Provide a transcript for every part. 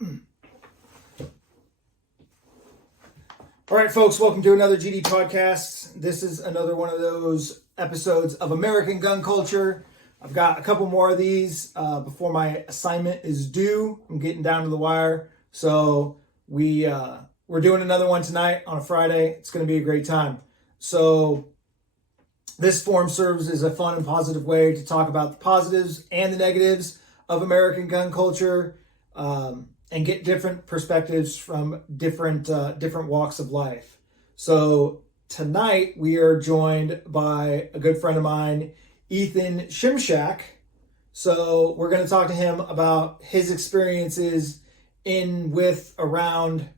All right, folks, welcome to another GD podcast. This is another one of those episodes of American gun culture. I've got a couple more of these before my assignment is due. I'm getting down to the wire. So we're doing another one tonight on a Friday. It's going to be a great time. So this forum serves as a fun and positive way to talk about the positives and the negatives of American gun culture, and get different perspectives from different walks of life. So tonight we are joined by a good friend of mine, Ethan Szymczak. So we're going to talk to him about his experiences in, with, around,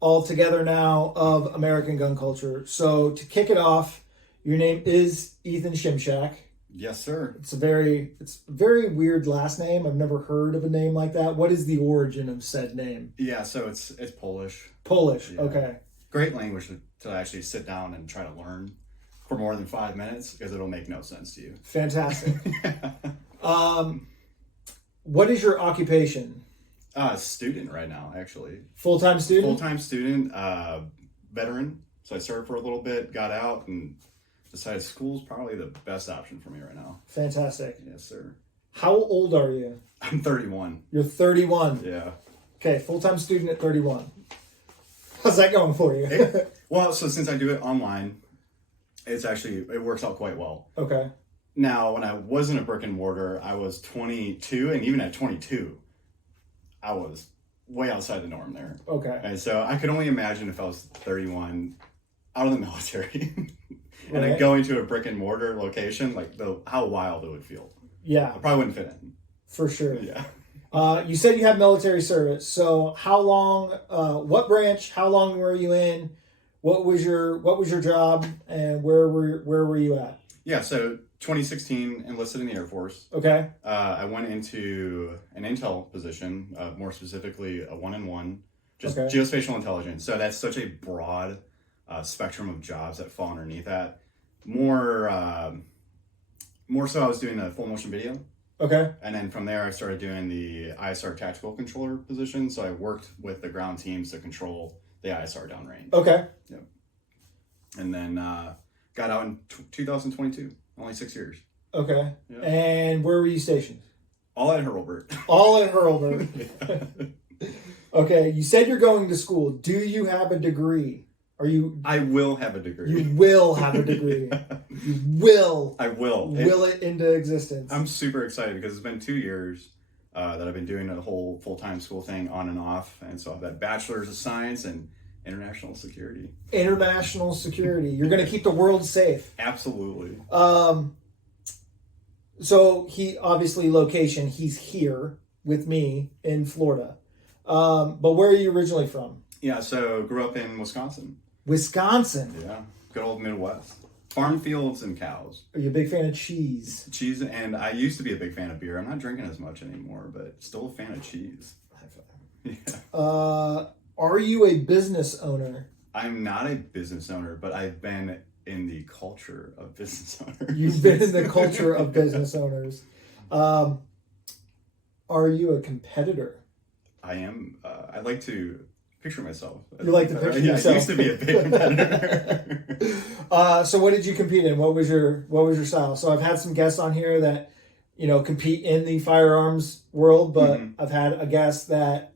all together now of American gun culture. So to kick it off, your name is Ethan Szymczak. Yes, sir. It's a very weird last name. I've never heard of a name like that. What is the origin of said name? Yeah, so it's Polish. Polish, Yeah. Okay. Great language to actually sit down and try to learn for more than 5 minutes because it'll make no sense to you. Fantastic. What is your occupation? Student right now, actually. Full-time student? Full-time student, veteran. So I served for a little bit, got out, and decided school's probably the best option for me right now. Fantastic. Yes, sir. How old are you? I'm 31. You're 31. Yeah. Okay, full-time student at 31. How's that going for you? Well, so since I do it online, it works out quite well. Okay. Now, when I wasn't a brick and mortar, I was 22, and even at 22, I was way outside the norm there. Okay. And so I could only imagine if I was 31, out of the military, and Right. then going to a brick and mortar location, like how wild it would feel. Yeah, I probably wouldn't fit in. for sure. Yeah. You said you have military service. So how long, what branch, how long were you in? What was your job, and where were you at? Yeah, so 2016, enlisted in the Air Force. Okay. I went into an intel position, more specifically a 1-in-1, just Okay. geospatial intelligence. So that's such a broad spectrum of jobs that fall underneath that. More so I was doing a full motion video. Okay. And then from there I started doing the ISR tactical controller position. So I worked with the ground teams to control the ISR downrange. Okay. Yep. And then got out in 2022, only 6 years. Okay. Yeah. And where were you stationed? All at Hurlburt. All at Hurlburt. Okay. You said you're going to school. Do you have a degree? I will have a degree. You will have a degree. You will. I will. Will it into existence. I'm super excited because it's been 2 years that I've been doing the whole full-time school thing on and off. And so I have that bachelor's of science and international security. International security. You're going to keep the world safe. Absolutely. So he obviously location. He's here with me in Florida. But where are you originally from? Yeah, so grew up in Wisconsin. Wisconsin. Yeah, good old Midwest. Farm fields and cows. Are you a big fan of cheese? Cheese, and I used to be a big fan of beer. I'm not drinking as much anymore, but still a fan of cheese. Yeah. Are you a business owner? I'm not a business owner, but I've been in the culture of business owners. You've been in the culture of business owners. Are you a competitor? I am. I like to picture myself. You like to picture yourself. I used to be a big competitor. So what did you compete in? What was your style? So I've had some guests on here that, compete in the firearms world, but I've had a guest that,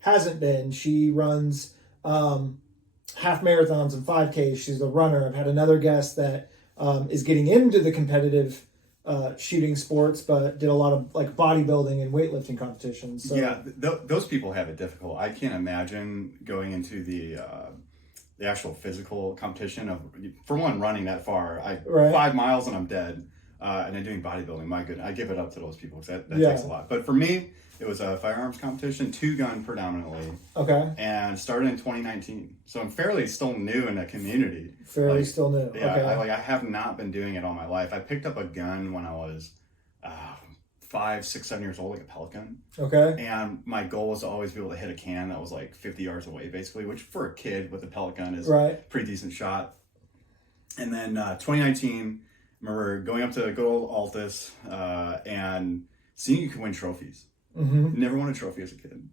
hasn't been. She runs half marathons and 5Ks. She's a runner. I've had another guest that is getting into the competitive shooting sports, but did a lot of like bodybuilding and weightlifting competitions. So. Yeah, those people have it difficult. I can't imagine going into the actual physical competition of, for one, running that far. 5 miles and I'm dead. And then doing bodybuilding, my goodness, I give it up to those people because that takes a lot. But for me, it was a firearms competition, 2-gun predominantly. Okay. And started in 2019. So I'm fairly still new in the community. Still new. Yeah, Okay. I have not been doing it all my life. I picked up a gun when I was 5, 6, 7 years old, like a pellet gun. Okay. And my goal was to always be able to hit a can that was like 50 yards away, basically, which for a kid with a pellet gun is a pretty decent shot. And then 2019, I remember going up to good old Altus and seeing you could win trophies. Mm-hmm. Never won a trophy as a kid.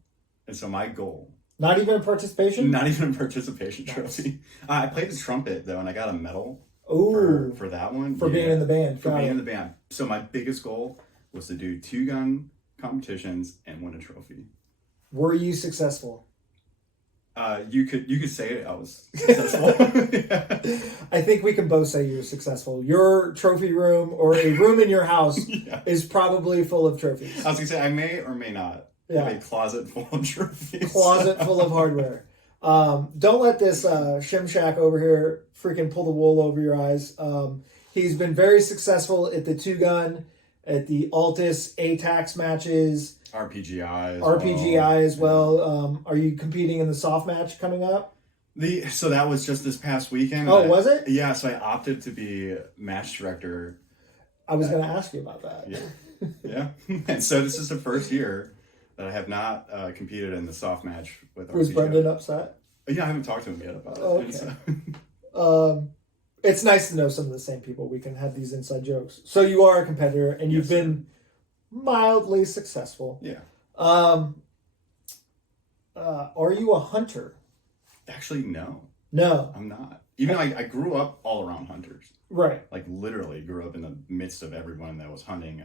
And so my goal. Not even a participation? Not even a participation trophy. I played the trumpet, though, and I got a medal for that one. For being in the band. For being in the band. So my biggest goal was to do 2-gun competitions and win a trophy. Were you successful? You could say it. I was successful. Yeah. I think we can both say you're successful. Your trophy room or a room in your house is probably full of trophies. I was gonna say I may or may not have a closet full of trophies. Closet full of hardware. Don't let this Szymczak over here freaking pull the wool over your eyes. He's been very successful at the 2-gun, at the Altus ATAX matches. RPGI as well. Are you competing in the soft match coming up? So that was just this past weekend. Oh, was it? Yeah, so I opted to be match director. I was going to ask you about that. Yeah. And so this is the first year that I have not competed in the soft match with RPGI. Was Brendan upset? Yeah, I haven't talked to him yet about it. Okay. So. It's nice to know some of the same people. We can have these inside jokes. So you are a competitor, and you've been mildly successful. Yeah. Are you a hunter? Actually, no. No. I'm not. Even I grew up all around hunters. Right. Like literally grew up in the midst of everyone that was hunting.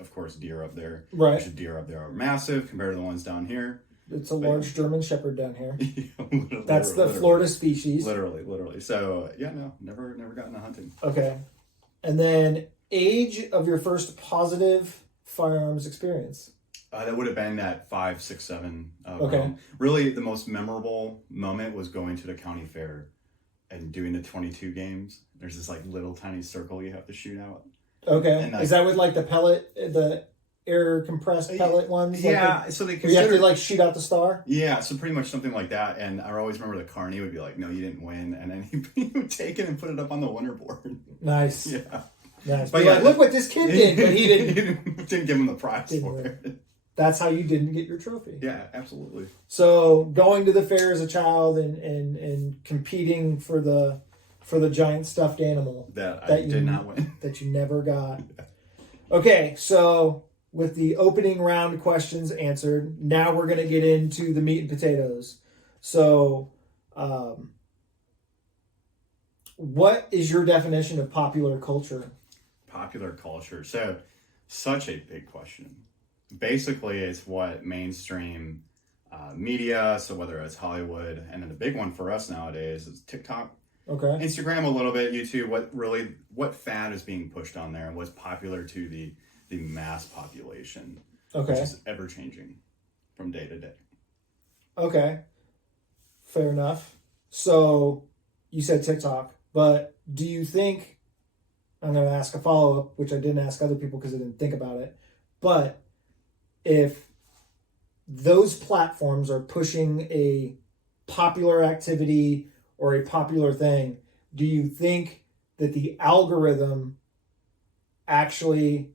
Of course, deer up there. Right. Actually, deer up there are massive compared to the ones down here. It's a large German Shepherd down here. Literally, That's the Florida species. Literally. So yeah, no, never got into hunting. Okay. And then age of your first positive firearms experience. That would have been that 5, 6, 7. Okay. Really, the most memorable moment was going to the county fair and doing the 22 games. There's this like little tiny circle you have to shoot out. Okay. And is that with like the pellet, the air compressed pellet ones? Yeah. Like so they you have to like shoot out the star? Yeah. So pretty much something like that. And I always remember the carny would be like, "No, you didn't win," and then he would take it and put it up on the winner board. Nice. Yeah. Nice. But like, look what this kid did, but he didn't. Didn't give him the prize for it. That's how you didn't get your trophy. Yeah, absolutely. So going to the fair as a child and competing for the giant stuffed animal that I did not win. That you never got. Yeah. Okay, so with the opening round questions answered, now we're going to get into the meat and potatoes. So what is your definition of popular culture? Popular culture. So such a big question. Basically, it's what mainstream media, so whether it's Hollywood, and then the big one for us nowadays is TikTok, Instagram a little bit, YouTube, what fad is being pushed on there and what's popular to the mass population, which is ever changing from day to day. Okay, fair enough. So you said TikTok, but do you think, I'm going to ask a follow-up, which I didn't ask other people because I didn't think about it, but if those platforms are pushing a popular activity or a popular thing, do you think that the algorithm actually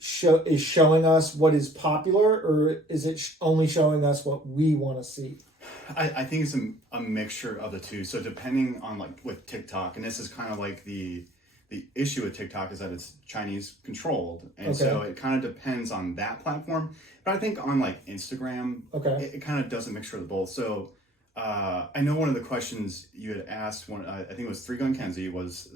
is showing us what is popular, or is it only showing us what we want to see? I think it's a mixture of the two. So depending on like with TikTok, and this is kind of like the issue with TikTok is that it's Chinese controlled. And so it kind of depends on that platform. But I think on like Instagram, it kind of does a mixture of the both. So I know one of the questions you had asked, I think it was 3-Gun Kenzie, was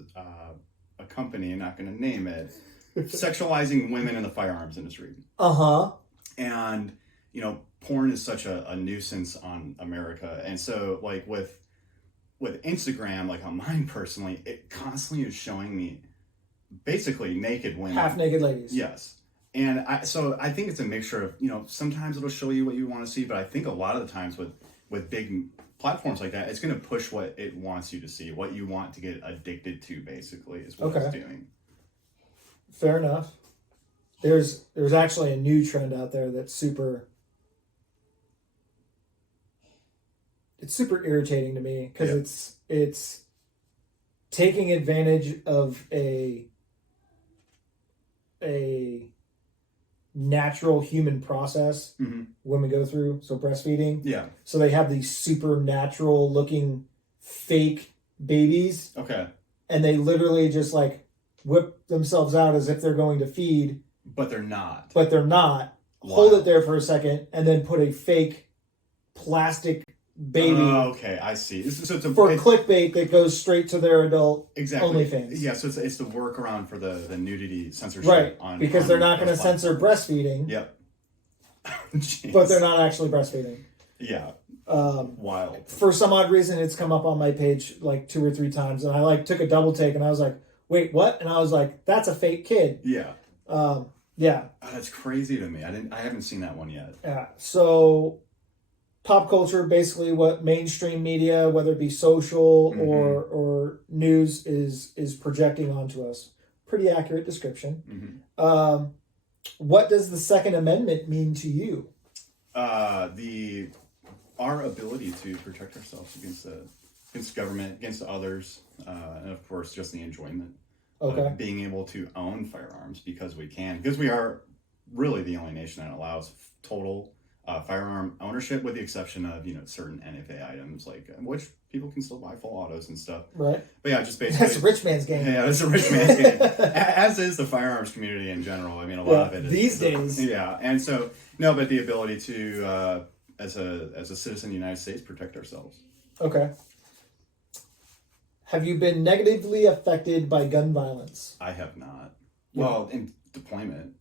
a company, I'm not going to name it, sexualizing women in the firearms industry. And, you know, porn is such a nuisance on America. And so like with Instagram, like on mine personally, it constantly is showing me basically naked women. Half naked ladies. Yes. And I think it's a mixture of, you know, sometimes it'll show you what you want to see, but I think a lot of the times with big platforms like that, it's going to push what it wants you to see, what you want to get addicted to, basically, is what it's doing. Fair enough. There's actually a new trend out there that's super irritating to me because it's taking advantage of a natural human process women go through. So breastfeeding. Yeah. So they have these supernatural looking fake babies. And they literally just like whip themselves out as if they're going to feed. But they're not. hold it there for a second, and then put a fake plastic baby. Okay, I see. So it's clickbait that goes straight to their adult OnlyFans. Yeah, so it's the workaround for the nudity censorship. Right, because they're not going to censor breastfeeding. Yep. But they're not actually breastfeeding. Yeah. Wild. For some odd reason, it's come up on my page like 2 or 3 times, and I like took a double take, and I was like, "Wait, what?" And I was like, "That's a fake kid." Yeah. Yeah. Oh, that's crazy to me. I haven't seen that one yet. Yeah. So, pop culture, basically, what mainstream media, whether it be social or news, is projecting onto us. Pretty accurate description. What does the Second Amendment mean to you? Our ability to protect ourselves against government, against others, and of course, just the enjoyment of being able to own firearms because we can. Because we are really the only nation that allows total firearm ownership, with the exception of certain NFA items, like which people can still buy full autos and stuff. Right. But yeah, just basically that's a rich man's game. Yeah, it's a rich man's game. As is the firearms community in general. I mean, a lot of it is these days. Yeah, and so no, but the ability to as a citizen of the United States, protect ourselves. Okay. Have you been negatively affected by gun violence? I have not. Yeah. Well, in deployment.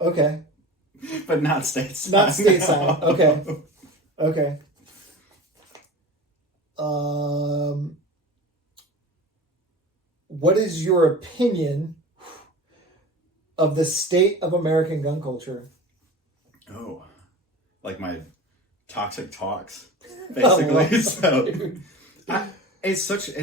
Okay. But not stateside. Not stateside. No. Okay. What is your opinion of the state of American gun culture? Oh, like my toxic talks, basically. It's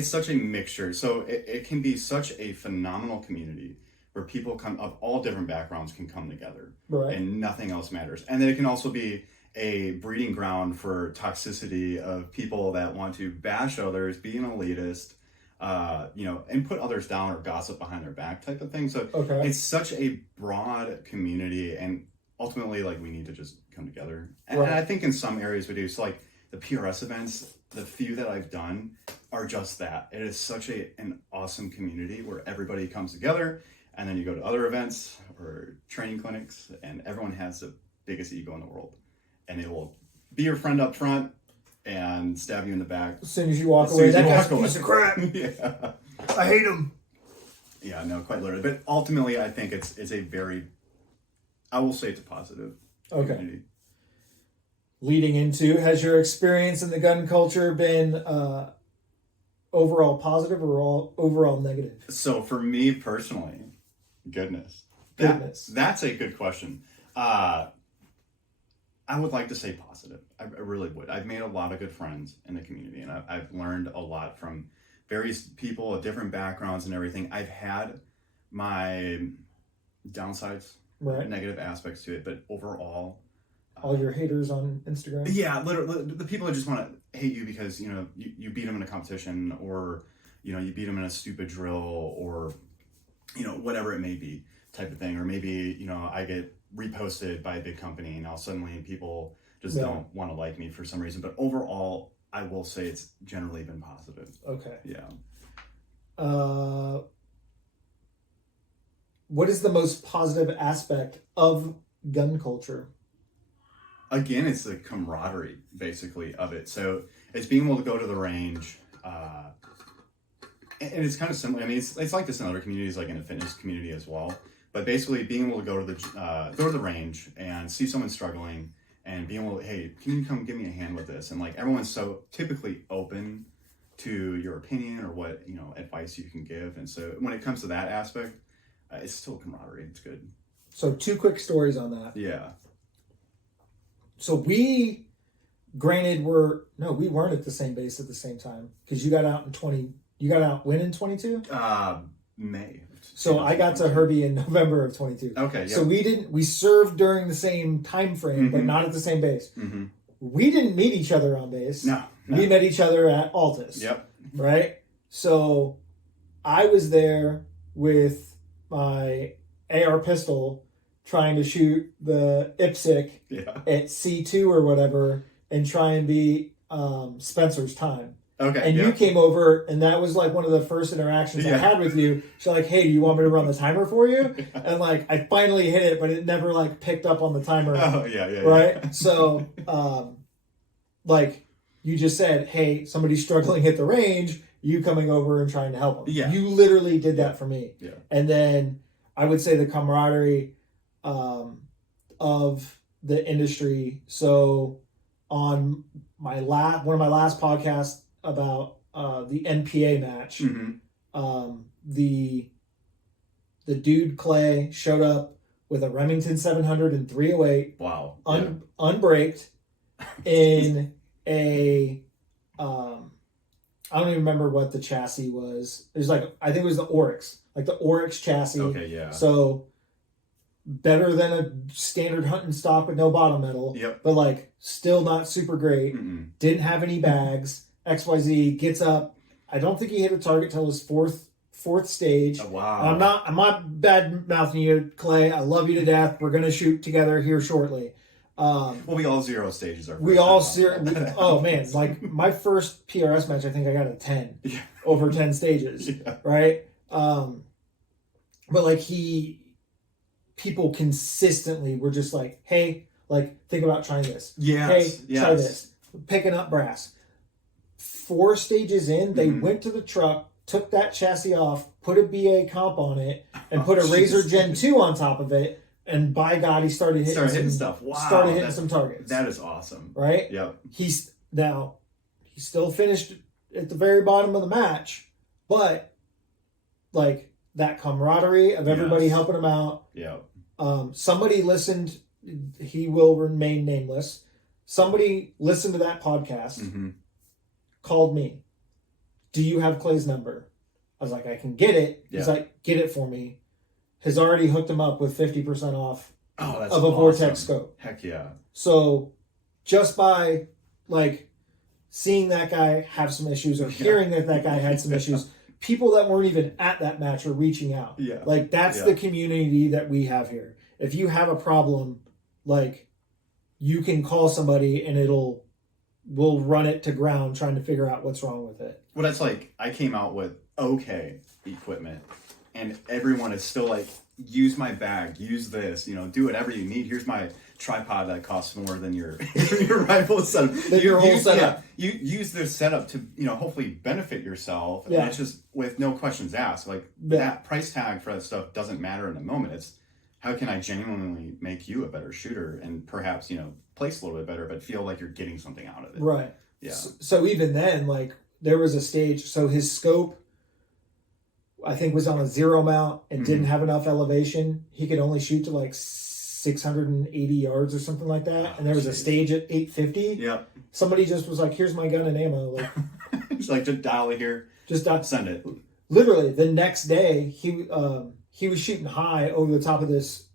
such a mixture. So it can be such a phenomenal community where people of all different backgrounds can come together, right, and nothing else matters. And then it can also be a breeding ground for toxicity of people that want to bash others, be an elitist, and put others down or gossip behind their back type of thing. So it's such a broad community, and ultimately, like, we need to just come together. And I think in some areas we do. So like the PRS events, the few that I've done are just that. It is such an awesome community where everybody comes together, and then you go to other events or training clinics, and everyone has the biggest ego in the world. And it will be your friend up front and stab you in the back. As soon as you walk away, that guy's a piece of crap. Yeah. I hate him. Yeah, no, quite literally. But ultimately, I think it's a very, I will say it's a positive community. Leading into, has your experience in the gun culture been overall positive or overall negative? So for me personally, goodness. That's a good question. I would like to say positive. I really would. I've made a lot of good friends in the community, and I've learned a lot from various people of different backgrounds and everything. I've had my downsides, negative aspects to it, but overall, all your haters on Instagram. Yeah, literally, the people that just want to hate you because you beat them in a competition, or you beat them in a stupid drill, or whatever it may be, type of thing. Or maybe I get reposted by a big company, and now suddenly people just don't want to like me for some reason. But overall, I will say it's generally been positive. Okay. Yeah. What is the most positive aspect of gun culture? Again, it's the camaraderie, basically, of it. So it's being able to go to the range, and it's kind of similar. I mean, it's like this in other communities, like in the fitness community as well. But basically, being able to go to the range and see someone struggling, and being able to, hey, can you come give me a hand with this? And like everyone's so typically open to your opinion or what advice you can give. And so when it comes to that aspect, it's still camaraderie. It's good. So 2 quick stories on that. Yeah. So we weren't at the same base at the same time, because you got out when in 22? May. So I got to Herbie in November of 22. Okay. Yep. So we served during the same time frame, but not at the same base. Mm-hmm. We didn't meet each other on base. No. We met each other at Altus. Yep. Right? So I was there with my AR pistol trying to shoot the IPSC at C2 or whatever, and try and beat Spencer's time. Okay. And you came over, and that was like one of the first interactions I had with you. She's like, "Hey, do you want me to run the timer for you?" And like, I finally hit it, but it never like picked up on the timer. Oh yeah. Right. So, like you just said, "Hey, somebody's struggling at the range. You coming over and trying to help them." Yeah. You literally did that for me. Yeah. And then I would say the camaraderie of the industry. So on one of my last podcasts about the NPA match, the dude Clay showed up with a Remington 700 and 308. Wow. Unbraked in a I don't even remember what the chassis was. It was like, I think it was the Oryx, like the Oryx chassis. Okay, yeah. So better than a standard hunting stock with no bottom metal. Yep. But like still not super great. Didn't have any bags. XYZ gets up. I don't think he hit a target till his fourth stage. Oh, wow. I'm not bad mouthing you, Clay. I love you to death. We're gonna shoot together here shortly. Well, we all zero stages are. Oh man, like my first PRS match, I think I got a 10 over 10 stages, right? But like people consistently were just like, hey, like think about trying this. Hey, try this. Picking up brass. 4 stages in, they went to the truck, took that chassis off, put a BA comp on it, and put a Razor Gen 2 on top of it. And by God, he started hitting stuff. Wow. Started hitting some targets. That is awesome. Right? Yep. He still finished at the very bottom of the match, but like that camaraderie of everybody helping him out. Yeah. Somebody listened, he will remain nameless. Somebody listened to that podcast, called me. Do you have Clay's number? I was like, I can get it. He's like, get it for me. Has already hooked him up with 50% off of a Vortex scope. Heck yeah. So just by like seeing that guy have some issues or hearing that guy had some issues, people that weren't even at that match are reaching out. Yeah. Like that's the community that we have here. If you have a problem, like you can call somebody and we'll run it to ground trying to figure out what's wrong with it. Well, that's like, I came out with okay equipment. And everyone is still like, use my bag, use this, do whatever you need. Here's my tripod that costs more than your rifle setup. Your whole setup. You use this setup to, hopefully benefit yourself. Yeah. And it's just with no questions asked. Like that price tag for that stuff doesn't matter in the moment. It's how can I genuinely make you a better shooter and perhaps, place a little bit better, but feel like you're getting something out of it. Right. Yeah. So even then, like there was a stage, so his scope, I think was on a 0 mount and didn't have enough elevation. He could only shoot to like 680 yards or something like that. And there was a stage at 850. Yep. Somebody just was like, here's my gun and ammo. Like, just dial it here. Send it. Literally the next day, he was shooting high over the top of this.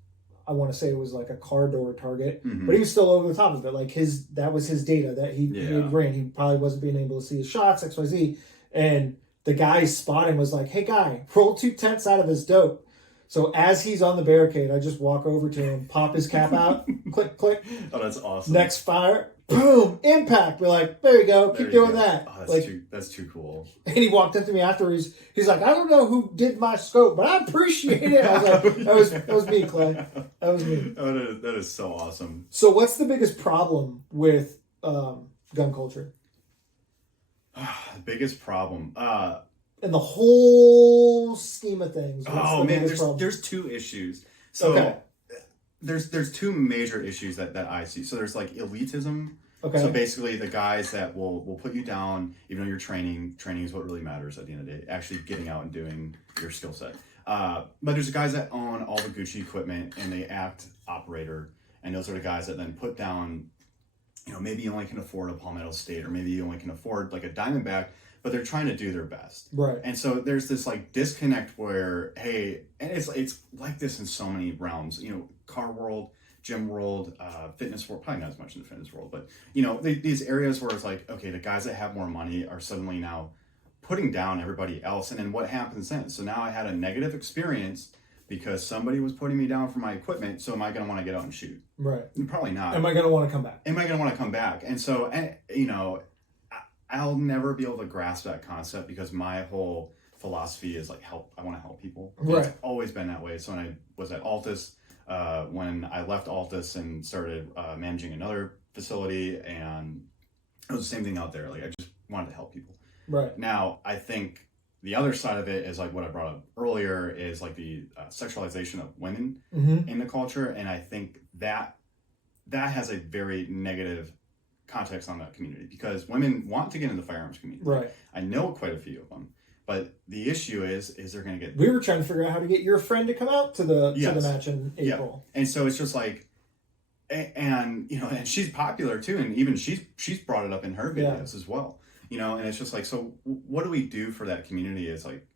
I want to say it was like a car door target, but he was still over the top of it. Like that was his data that he had ran. He probably wasn't being able to see his shots, XYZ. And the guy spotting was like, hey guy, roll 2 tenths out of his dope. So as he's on the barricade, I just walk over to him, pop his cap out, click, click. Oh, that's awesome. Next fire, boom, impact. We're like, there you go, keep doing that. Oh, that's too cool. And he walked up to me afterwards. He's like, I don't know who did my scope, but I appreciate it. I was like, that was me, Clay. That was me. Oh, that is so awesome. So what's the biggest problem with gun culture? The biggest problem. In the whole scheme of things. There's 2 issues. So there's 2 major issues that I see. So there's like elitism. Okay. So basically the guys that will put you down, even though you're training is what really matters at the end of the day, actually getting out and doing your skill set. But there's the guys that own all the Gucci equipment and they act operator. And those are the guys that then put down, maybe you only can afford a Palmetto State or maybe you only can afford like a Diamondback, but they're trying to do their best. Right. And so there's this like disconnect where, hey, and it's like this in so many realms, car world, gym world, fitness world, probably not as much in the fitness world, but these areas where it's like, okay, the guys that have more money are suddenly now putting down everybody else. And then what happens then? So now I had a negative experience because somebody was putting me down for my equipment. So am I going to want to get out and shoot? Right. Probably not. Am I going to want to come back? And so, I'll never be able to grasp that concept because my whole philosophy is like I want to help people. Right. It's always been that way. So when I was at Altus, when I left Altus and started managing another facility, and it was the same thing out there. Like I just wanted to help people. Right. Now, I think the other side of it is like what I brought up earlier is like the sexualization of women in the culture. And I think that has a very negative context on that community because women want to get in the firearms community. Right. I know quite a few of them, but the issue is they're going to get... We were trying to figure out how to get your friend to come out to the match in April. Yeah. And so it's just like, and she's popular too. And even she's brought it up in her videos as well. And it's just like, so what do we do for that community? It's like,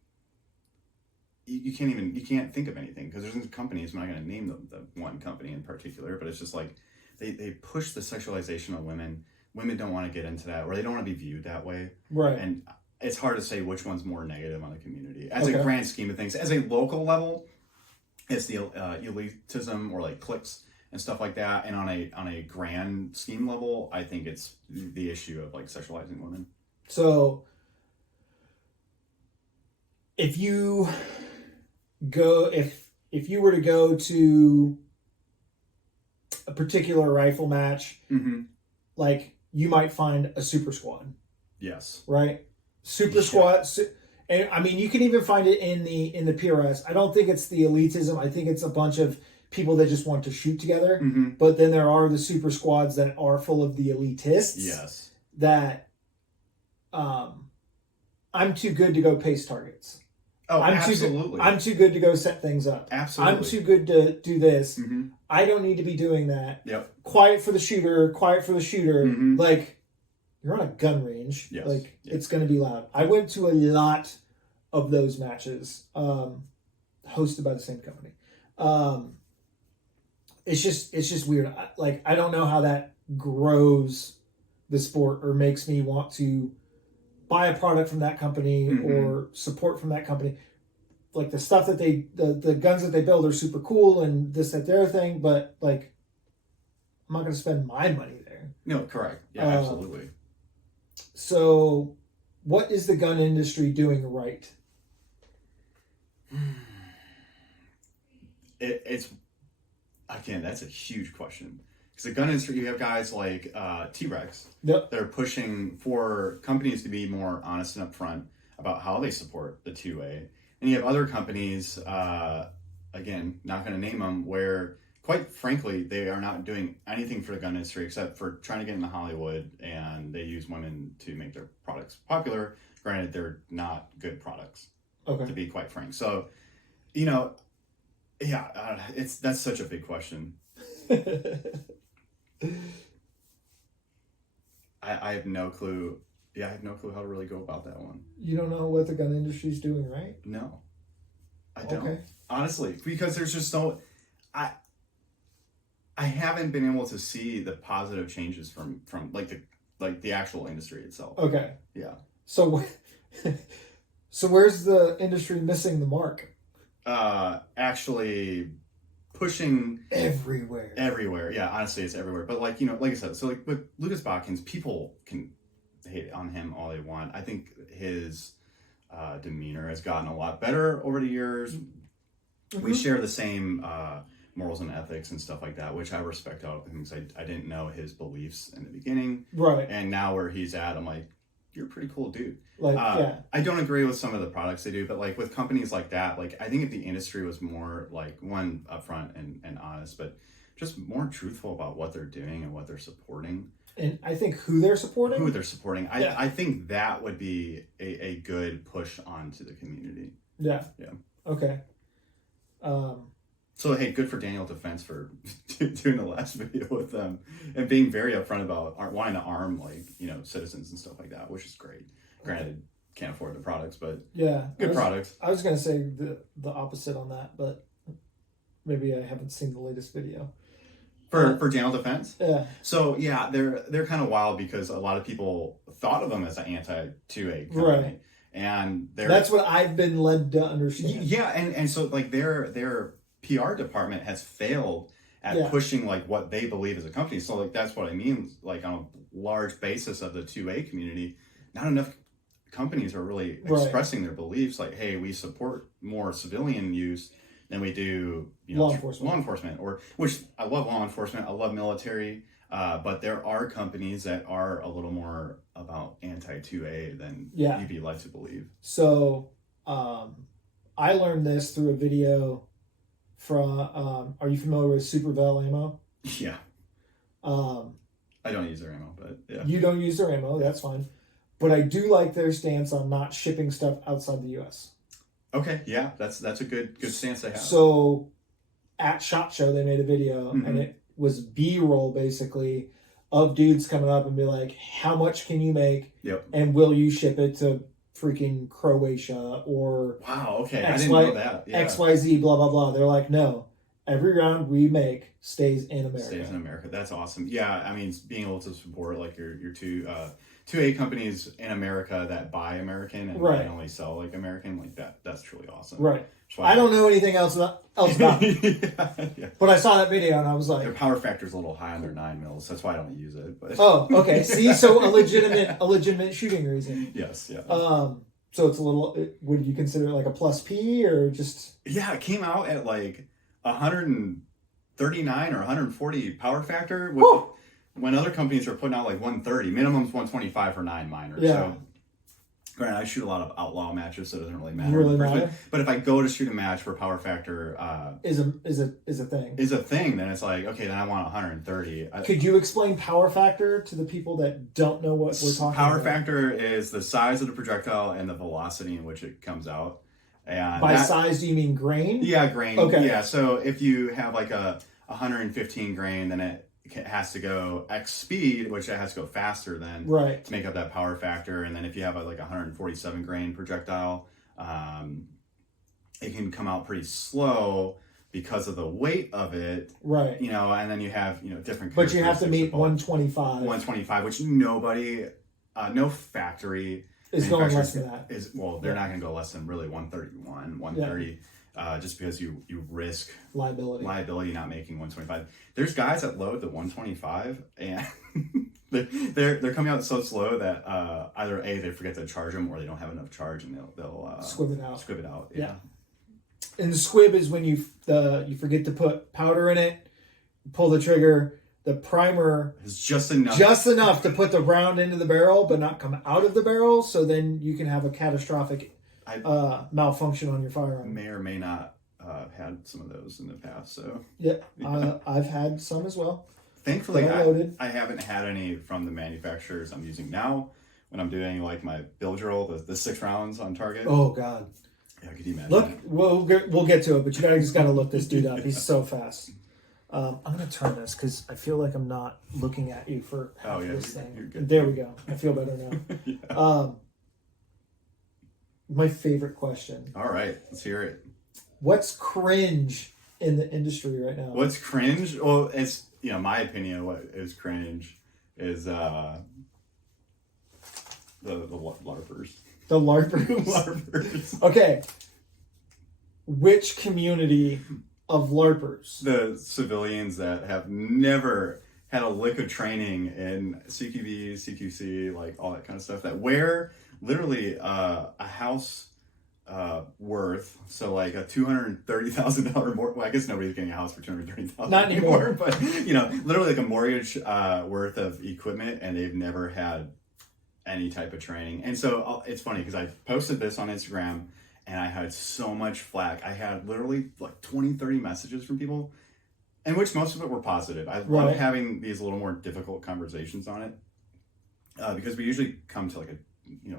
you can't think of anything because there's companies, I'm not going to name the one company in particular, but it's just like, they push the sexualization of women. Women don't want to get into that, or they don't want to be viewed that way. Right. And it's hard to say which one's more negative on the community. As a grand scheme of things, as a local level, it's the elitism or like cliques and stuff like that. And on a grand scheme level, I think it's the issue of like sexualizing women. So if you were to go to a particular rifle match, like you might find a super squad. Yes. Right? Super squad. And I mean, you can even find it in the PRS. I don't think it's the elitism. I think it's a bunch of people that just want to shoot together. But then there are the super squads that are full of the elitists. Yes. That I'm too good to go pace targets. Oh, absolutely. I'm too good to go set things up. Absolutely. I'm too good to do this. I don't need to be doing that. Yep. Quiet for the shooter. Like, you're on a gun range. Yes. Like, it's going to be loud. I went to a lot of those matches, hosted by the same company. It's just weird. I don't know how that grows the sport or makes me want to buy a product from that company or support from that company. Like the stuff that the guns that they build are super cool and this, that, the other thing, but like, I'm not going to spend my money there. No, correct. Yeah, absolutely. So what is the gun industry doing right? It's again, that's a huge question. Because the gun industry, you have guys like T-Rex. Yep. They're pushing for companies to be more honest and upfront about how they support the 2A. And you have other companies, again, not going to name them, where, quite frankly, they are not doing anything for the gun industry except for trying to get into Hollywood, and they use women to make their products popular. Granted, they're not good products, to be quite frank. So, that's such a big question. I have no clue. Yeah, I have no clue how to really go about that one. You don't know what the gun industry is doing right? No, I don't. Honestly, because there's just so... I haven't been able to see the positive changes from the actual industry itself. Okay. Yeah. So where's the industry missing the mark? Actually pushing everywhere. Yeah, honestly, it's everywhere. But like I said, so like with Lucas Botkins, people can hate on him all they want. I think his demeanor has gotten a lot better over the years. We share the same morals and ethics and stuff like that, which I respect out of him because I didn't know his beliefs in the beginning. Right. And now where he's at, I'm like, you're a pretty cool dude. Like, yeah. I don't agree with some of the products they do, but like with companies like that, like I think if the industry was more like one upfront and honest, but just more truthful about what they're doing and what they're supporting. And I think who they're supporting. I think that would be a good push onto the community. Yeah. Yeah. Okay. So, hey, good for Daniel Defense for doing the last video with them and being very upfront about wanting to arm, citizens and stuff like that, which is great. Granted, can't afford the products, but yeah, good products. I was going to say the opposite on that, but maybe I haven't seen the latest video. For Daniel Defense? Yeah. So, yeah, they're kind of wild because a lot of people thought of them as an anti-2A company. Right. And that's what I've been led to understand. Yeah, and so, like, their PR department has failed at pushing like what they believe as a company. So like that's what I mean, like on a large basis of the 2A community, not enough companies are really expressing their beliefs. Like, hey, we support more civilian use than we do, law enforcement. Or which I love law enforcement. I love military. But there are companies that are a little more about anti-2A than you'd be led to believe. So I learned this through a video from, are you familiar with Supervel ammo? Yeah. I don't use their ammo, but yeah. You don't use their ammo, that's fine. But I do like their stance on not shipping stuff outside the U.S. Okay, yeah, that's a good stance they have. So at SHOT Show, they made a video, and it was B-roll basically of dudes coming up and be like, how much can you make? Yep. And will you ship it to freaking Croatia or wow, okay, I didn't know that. Yeah. XYZ, blah, blah, blah. They're like, no, every round we make stays in America. Stays in America. That's awesome. Yeah, I mean, being able to support like your 2A companies in America that buy American and only sell like American, like that's truly awesome. Right. I don't know anything else about it. Yeah. But I saw that video and I was like, their power factor is a little high on their 9 mils. That's why I don't use it. But oh, okay. See, so a legitimate shooting reason. Yes, yeah. So it's a little, would you consider it like a plus P or just? Yeah, it came out at like 139 or 140 power factor. When other companies are putting out like 130, minimum's 125 for 9 minors. Yeah. So, granted, I shoot a lot of outlaw matches, so it doesn't really matter. But if I go to shoot a match where power factor is a thing, then it's like, okay, then I want 130. Could you explain power factor to the people that don't know what we're talking about? Power factor is the size of the projectile and the velocity in which it comes out. And by size, do you mean grain? Yeah, grain. Okay. Yeah, so if you have like a 115 grain, then it has to go X speed, which it has to go faster than to make up that power factor. And then if you have like 147 grain projectile, it can come out pretty slow because of the weight of it. Right. And then you have, different. But you have to meet 125. 125, which nobody, no factory is going less than that. They're not going to go less than really 131, 130. Just because you risk liability not making 125. There's guys that load the 125 and they're coming out so slow that either A, they forget to charge them, or they don't have enough charge and they'll squib it out. Yeah. And the squib is when you forget to put powder in it, pull the trigger. The primer is just enough to put the round into the barrel, but not come out of the barrel. So then you can have a catastrophic malfunction on your firearm. May or may not had some of those in the past. So I've had some as well. Thankfully, I haven't had any from the manufacturers I'm using now when I'm doing like my bill drill, the 6 rounds on target. Oh God! Yeah, could you imagine? Look, we'll get to it, but you just gotta look this dude up. He's so fast. I'm gonna turn this because I feel like I'm not looking at you for this thing. You're good. There we go. I feel better now. My favorite question. All right, let's hear it. What's cringe in the industry right now? What's cringe? Well, it's my opinion. What is cringe is the LARPers. The LARPers. LARPers. Okay. Which community of LARPers? The civilians that have never had a lick of training in CQB, CQC, like all that kind of stuff, that wear literally a house worth, so like a $230,000 more. Well, I guess nobody's getting a house for $230,000 not anymore, but literally like a mortgage worth of equipment, and they've never had any type of training. And so it's funny because I posted this on Instagram and I had so much flack. I had literally like 20-30 messages from people, and which most of it were positive. I love having these little more difficult conversations on it because we usually come to like a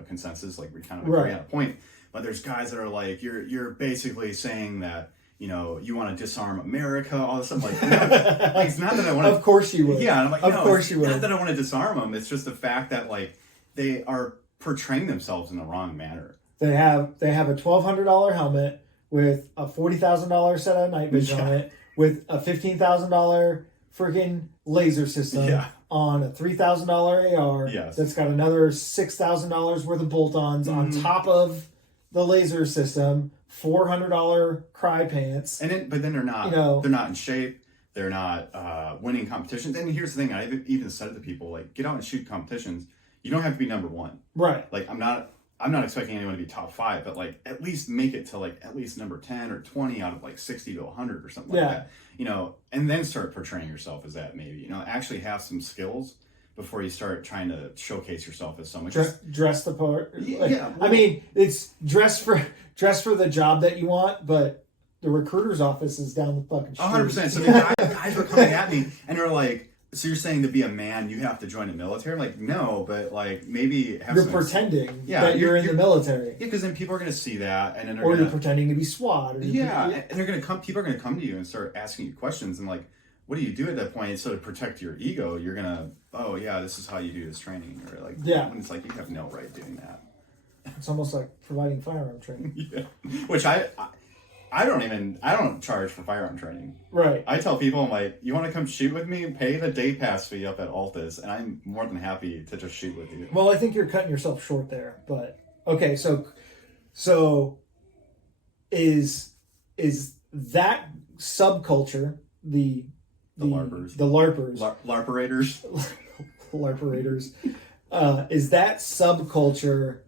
consensus, like we kind of agree on a point. But there's guys that are like, you're basically saying that you want to disarm America, all this stuff. Like, it's not that I want to. Of course you would. Yeah, and I'm like, of course you would. Not that I want to disarm them. It's just the fact that like they are portraying themselves in the wrong manner. They have a $1,200 helmet with a $40,000 set of night vision on it, with a $15,000 freaking laser system on a $3,000 AR. Yes. That's got another $6,000 worth of bolt-ons on top of the laser system. $400 cry pants. But then they're not. They're not in shape. They're not winning competitions. And here's the thing: I even said it to people, like, get out and shoot competitions. You don't have to be number one. Right. Like, I'm not expecting anyone to be top 5, but like at least make it to like at least number 10 or 20 out of like 60 to 100 or something like that. You know, and then start portraying yourself as that maybe. You know, actually have some skills before you start trying to showcase yourself as someone. Dress the part. Like, yeah. Well, I mean, it's dress for the job that you want, but the recruiter's office is down the fucking street. 100%. So the guys were coming at me and they're like, so you're saying to be a man, you have to join the military? I'm like, no, but like maybe have you're pretending that you're in the military. Yeah, because then people are going to see that, and then you're pretending to be SWAT. And they're going to come. People are going to come to you and start asking you questions, and like, what do you do at that point? So to protect your ego, you're gonna, oh yeah, this is how you do this training, or like, when it's like you have no right doing that. It's almost like providing firearm training. Yeah, which I don't charge for firearm training. Right. I tell people, I'm like, you want to come shoot with me? Pay the day pass fee up at Altus, and I'm more than happy to just shoot with you. Well, I think you're cutting yourself short there, but okay. So is that subculture the LARPers, LARPerators, LARPerators? Is that subculture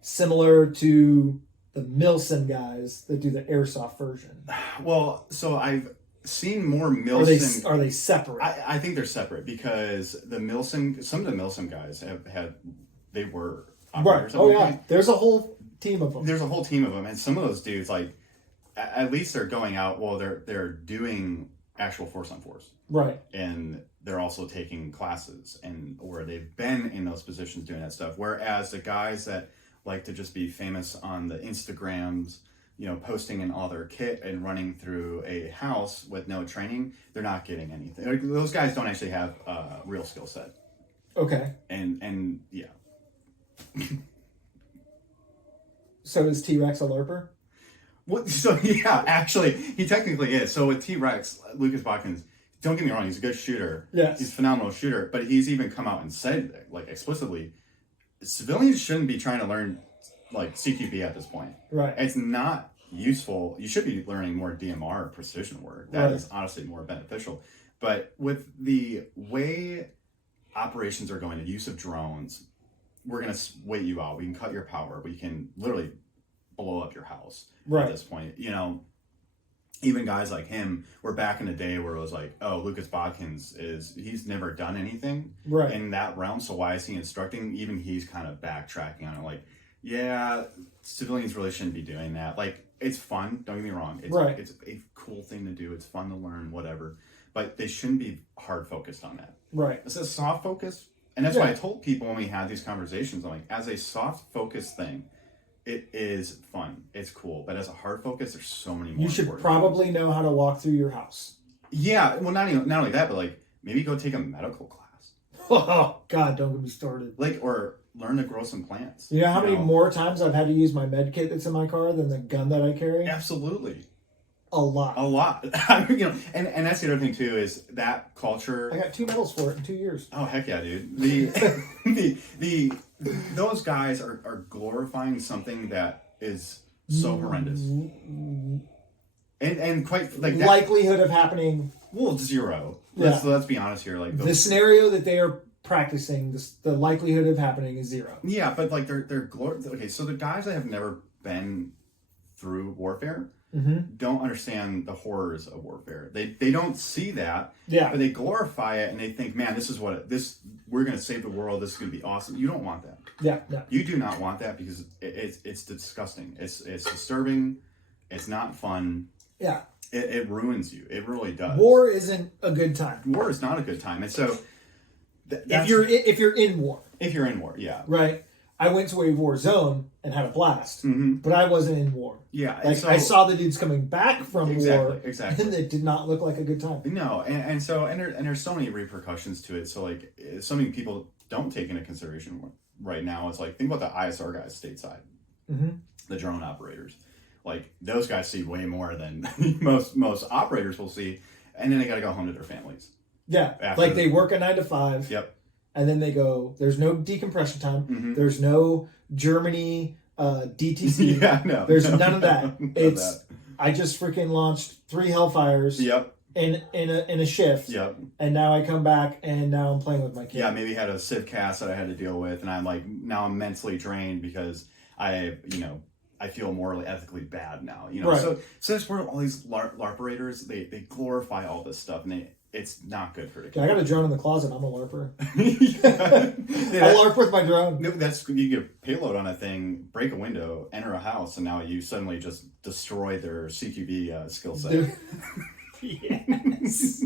similar to the Milsim guys that do the airsoft version? Well, so I've seen more Milsim. Are they separate? I think they're separate because some of the Milsim guys they were operators. Right. Oh yeah. There's a whole team of them. There's a whole team of them, and some of those dudes, like, at least they're going out. Well, they're doing actual force on force. Right. And they're also taking classes where they've been in those positions doing that stuff. Whereas the guys that like to just be famous on the Instagrams, you know, posting in all their kit and running through a house with no training, they're not getting anything. Those guys don't actually have a real skill set. Okay. And yeah. So is T-Rex a LARPer? Well, so yeah, actually, he technically is. So with T-Rex, Lucas Botkins, don't get me wrong, he's a good shooter. Yes. He's a phenomenal shooter, but he's even come out and said, like, explicitly, civilians shouldn't be trying to learn like CQB at this point. Right. It's not useful. You should be learning more DMR precision work. That is honestly more beneficial. But with the way operations are going, the use of drones, we're going to wait you out. We can cut your power. We can literally blow up your house at this point. You know, even guys like him were back in the day where it was like, oh, Lucas Botkins he's never done anything in that realm, so why is he instructing? Even he's kind of backtracking on it, like, yeah, civilians really shouldn't be doing that. Like, it's fun, don't get me wrong. It's a cool thing to do. It's fun to learn, whatever. But they shouldn't be hard focused on that. Right. It's a soft focus. And that's why I told people when we had these conversations, I'm like, as a soft focus thing, it is fun. It's cool. But as a hard focus, there's so many more. You should probably know how to walk through your house. Yeah. Well, not only that, but like maybe go take a medical class. Oh, God, don't get me started. Like, or learn to grow some plants. You know how many more times I've had to use my med kit that's in my car than the gun that I carry? Absolutely. A lot. You know, and that's the other thing too, is that culture. I got 2 medals for it in 2 years. Oh heck yeah, dude! Those guys are glorifying something that is so horrendous, and quite like that, likelihood of happening. Well, 0. Let's be honest here. Like the scenario that they are practicing, the likelihood of happening is 0. Yeah, but like they're okay. So the guys that have never been through warfare. Mm-hmm. Don't understand the horrors of warfare. They don't see that. Yeah. But they glorify it and they think, man, this is we're gonna save the world. This is gonna be awesome. You don't want that. Yeah. No. You do not want that because it's disgusting. It's disturbing. It's not fun. Yeah. It ruins you. It really does. War isn't a good time. War is not a good time. And so if you're in war. If you're in war, yeah. Right. I went to a war zone and had a blast, but I wasn't in war. Yeah, like I saw the dudes coming back from war, exactly, and it did not look like a good time. No, and there's so many repercussions to it. So like something people don't take into consideration right now is like, think about the ISR guys stateside, the drone operators. Like those guys see way more than most operators will see, and then they got to go home to their families. Yeah, like they work a 9 to 5. Yep. And then they go, there's no decompression time. Mm-hmm. There's no Germany DTC. Yeah, no. There's none of that. I just freaking launched 3 Hellfires. Yep. in a shift. Yep. And now I come back and now I'm playing with my kid. Yeah, maybe had a civ cast that I had to deal with, and I'm like, now I'm mentally drained because I feel morally, ethically bad now. Right. So that's where all these LARPerators, they glorify all this stuff, and it's not good for the I got a drone in the closet. I'm a LARPer. Yeah. I LARP with my drone. No, that's you get a payload on a thing, break a window, enter a house, and now you suddenly just destroy their CQB skill set. Dude. Yes.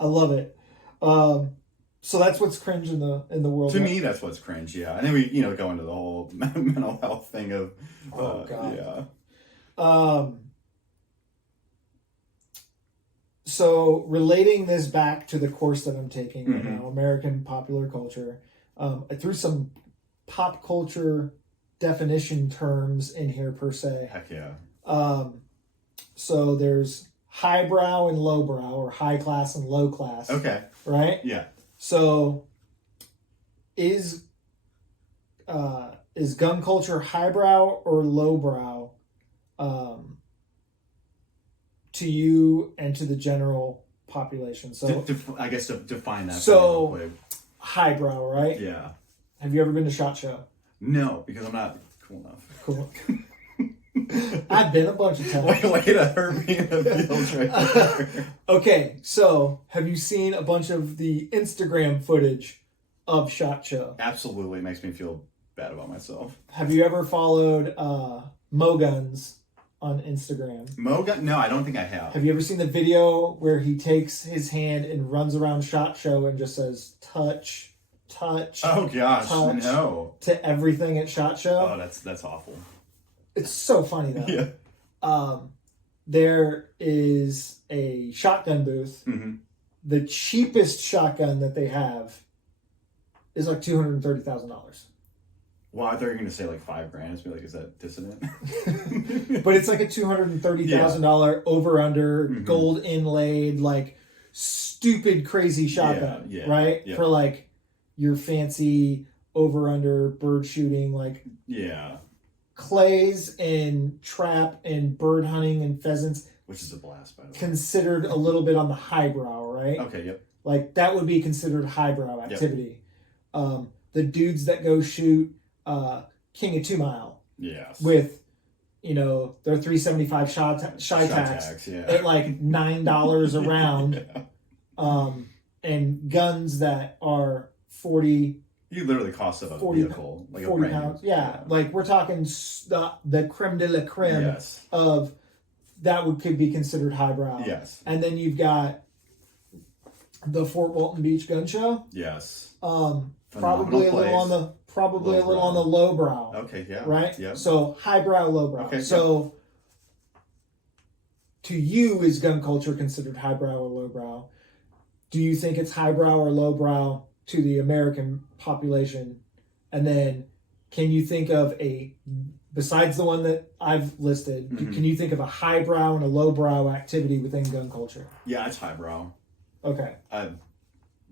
I love it. So that's what's cringe in the world. To me, that's what's cringe, yeah. And then we, go into the whole mental health thing of, oh god, yeah. So relating this back to the course that I'm taking right Mm-hmm. now, American popular culture, I threw some pop culture definition terms in here per se. Heck yeah. So there's highbrow and lowbrow, or high class and low class. Okay. Right? Yeah. So is gun culture highbrow or lowbrow to you and to the general population? So I guess to define that. So real quick. highbrow, right? Yeah. Have you ever been to SHOT Show? No, because I'm not cool enough. Cool. I've been a bunch of times. Way to hurt me in the feels right there. Okay, so have you seen a bunch of the Instagram footage of SHOT Show? Absolutely, it makes me feel bad about myself. Have you ever followed Mo Guns on Instagram? No, I don't think I have. Have you ever seen the video where he takes his hand and runs around SHOT Show and just says touch, touch, Oh gosh, touch no. to everything at SHOT Show? Oh, that's awful. It's so funny though. Yeah. There is a shotgun booth. Mm-hmm. The cheapest shotgun that they have is like $230,000. Well, I thought you were going to say like $5,000. It's like, is that dissonant? But it's like a $230,000 over under gold inlaid, like stupid crazy shotgun, right? Yeah. For like your fancy over under bird shooting, like clays and trap and bird hunting and pheasants, which is a blast, by the way. Considered a little bit on the highbrow, right? Okay, yep. Like that would be considered highbrow activity. Yep. The dudes that go shoot King of 2 Mile, with their 375 shy tax at like $9 a round, and guns that are 40. You literally cost of a 40, vehicle, like 40 a brand pounds. Yeah, like we're talking the creme de la creme of that could be considered highbrow. Yes. And then you've got the Fort Walton Beach Gun Show. Yes. Probably a little on the lowbrow. Okay, yeah. Right? Yeah. So highbrow, lowbrow. Okay. So to you, is gun culture considered highbrow or lowbrow? Do you think it's highbrow or lowbrow to the American population? And then can you think of besides the one that I've listed, can you think of a highbrow and a lowbrow activity within gun culture? Yeah, it's highbrow. Okay.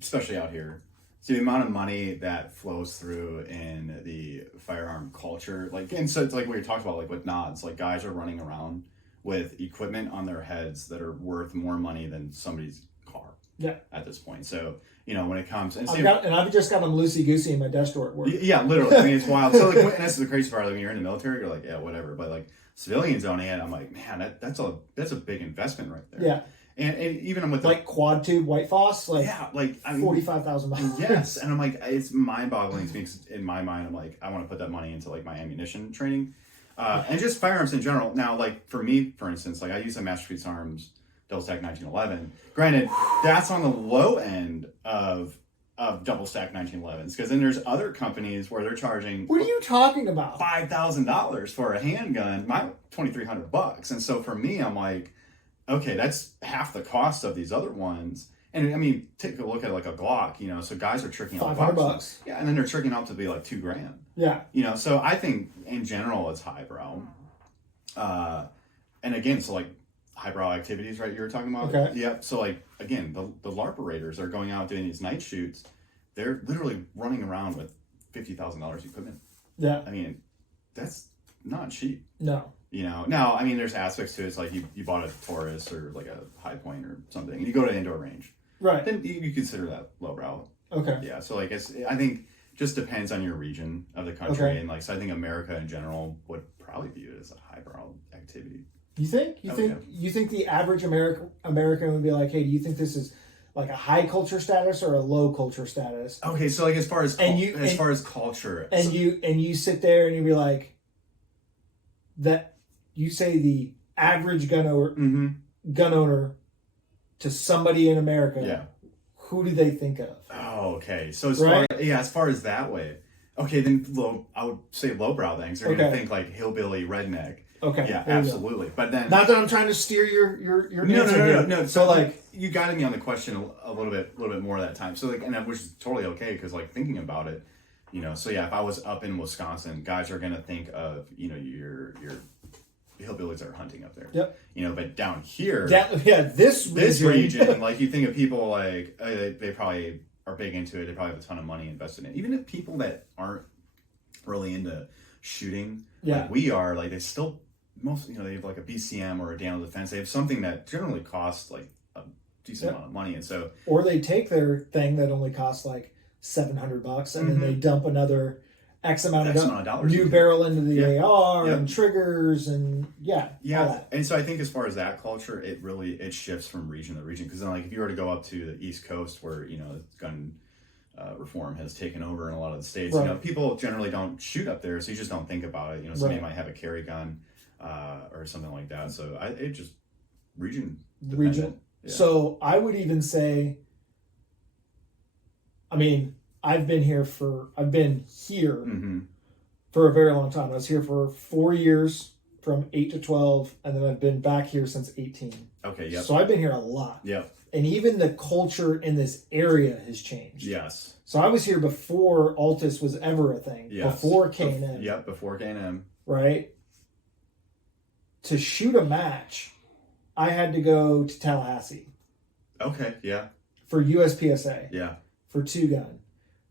Especially out here. So the amount of money that flows through in the firearm culture, and so it's like what you talked about, like with nods, like guys are running around with equipment on their heads that are worth more money than somebody's car. Yeah. At this point, so when it comes, I've just got them loosey goosey in my desk drawer at work. Yeah, literally. I mean, it's wild. So and that's the crazy part. Like when you're in the military, you're like, yeah, whatever. But like civilians owning it, I'm like, man, that's a big investment right there. Yeah. And even with like quad tube White Foss, like $45,000. Yes, and I'm like, it's mind-boggling to me. 'Cause in my mind, I'm like, I want to put that money into like my ammunition training, and just firearms in general. Now, like for me, for instance, like I use a Masterpiece Arms double stack 1911. Granted, that's on the low end of double stack 1911s, because then there's other companies where they're charging. What are you talking about? $5,000 for a handgun, my $2,300, and so for me, I'm like, okay, that's half the cost of these other ones. And I mean, take a look at like a Glock, so guys are tricking out $500. Yeah, and then they're tricking out to be like $2,000. Yeah. So I think in general it's highbrow. And again, so like highbrow activities, right? You were talking about. Okay. Yep. So like again, the LARPerators are going out doing these night shoots. They're literally running around with $50,000 equipment. Yeah. I mean, that's not cheap. No. You know, now, I mean, there's aspects to it. It's like you bought a Taurus or like a High Point or something, and you go to indoor range. Right. Then you consider that lowbrow. Okay. Yeah. So like, I think just depends on your region of the country, and like, so I think America in general would probably view it as a highbrow activity. You think? You think the average American would be like, hey, do you think this is like a high culture status or a low culture status? Okay, so like as far as culture, and you sit there and you be like, that you say the average gun owner to somebody in America, yeah, who do they think of? Oh, okay. So as far as that way, okay, then I would say lowbrow things. They're gonna think like hillbilly redneck. Okay. Yeah, absolutely. But then, not that I'm trying to steer your no. So like, you guided me on the question a little bit more that time. So like, and which is totally okay, because like thinking about it, you know. So yeah, if I was up in Wisconsin, guys are gonna think of, you know, your hillbillies that are hunting up there. Yep. You know, but down here, this region, like you think of people like they probably are big into it. They probably have a ton of money invested in it. Even if people that aren't really into shooting, like we are, like they still. Most, you know, they have like a BCM or a Daniel Defense. They have something that generally costs like a decent amount of money, and so or they take their thing that only costs like $700, and then they dump another X amount of dollars new barrel into the AR and triggers and all that. And so I think as far as that culture, it shifts from region to region, because then like if you were to go up to the East Coast where, you know, gun reform has taken over in a lot of the states, you know, people generally don't shoot up there, so you just don't think about it. You know, somebody might have a carry gun. Or something like that. So it just region. Yeah. So I would even say, I mean, I've been here for a very long time. I was here for 4 years, from 8 to 12, and then I've been back here since 18. Okay, yeah. So I've been here a lot. Yeah. And even the culture in this area has changed. Yes. So I was here before Altus was ever a thing. Yes. Before K&M. Yep, before K&M. Right? To shoot a match, I had to go to Tallahassee. Okay, yeah. For USPSA. Yeah. For two gun.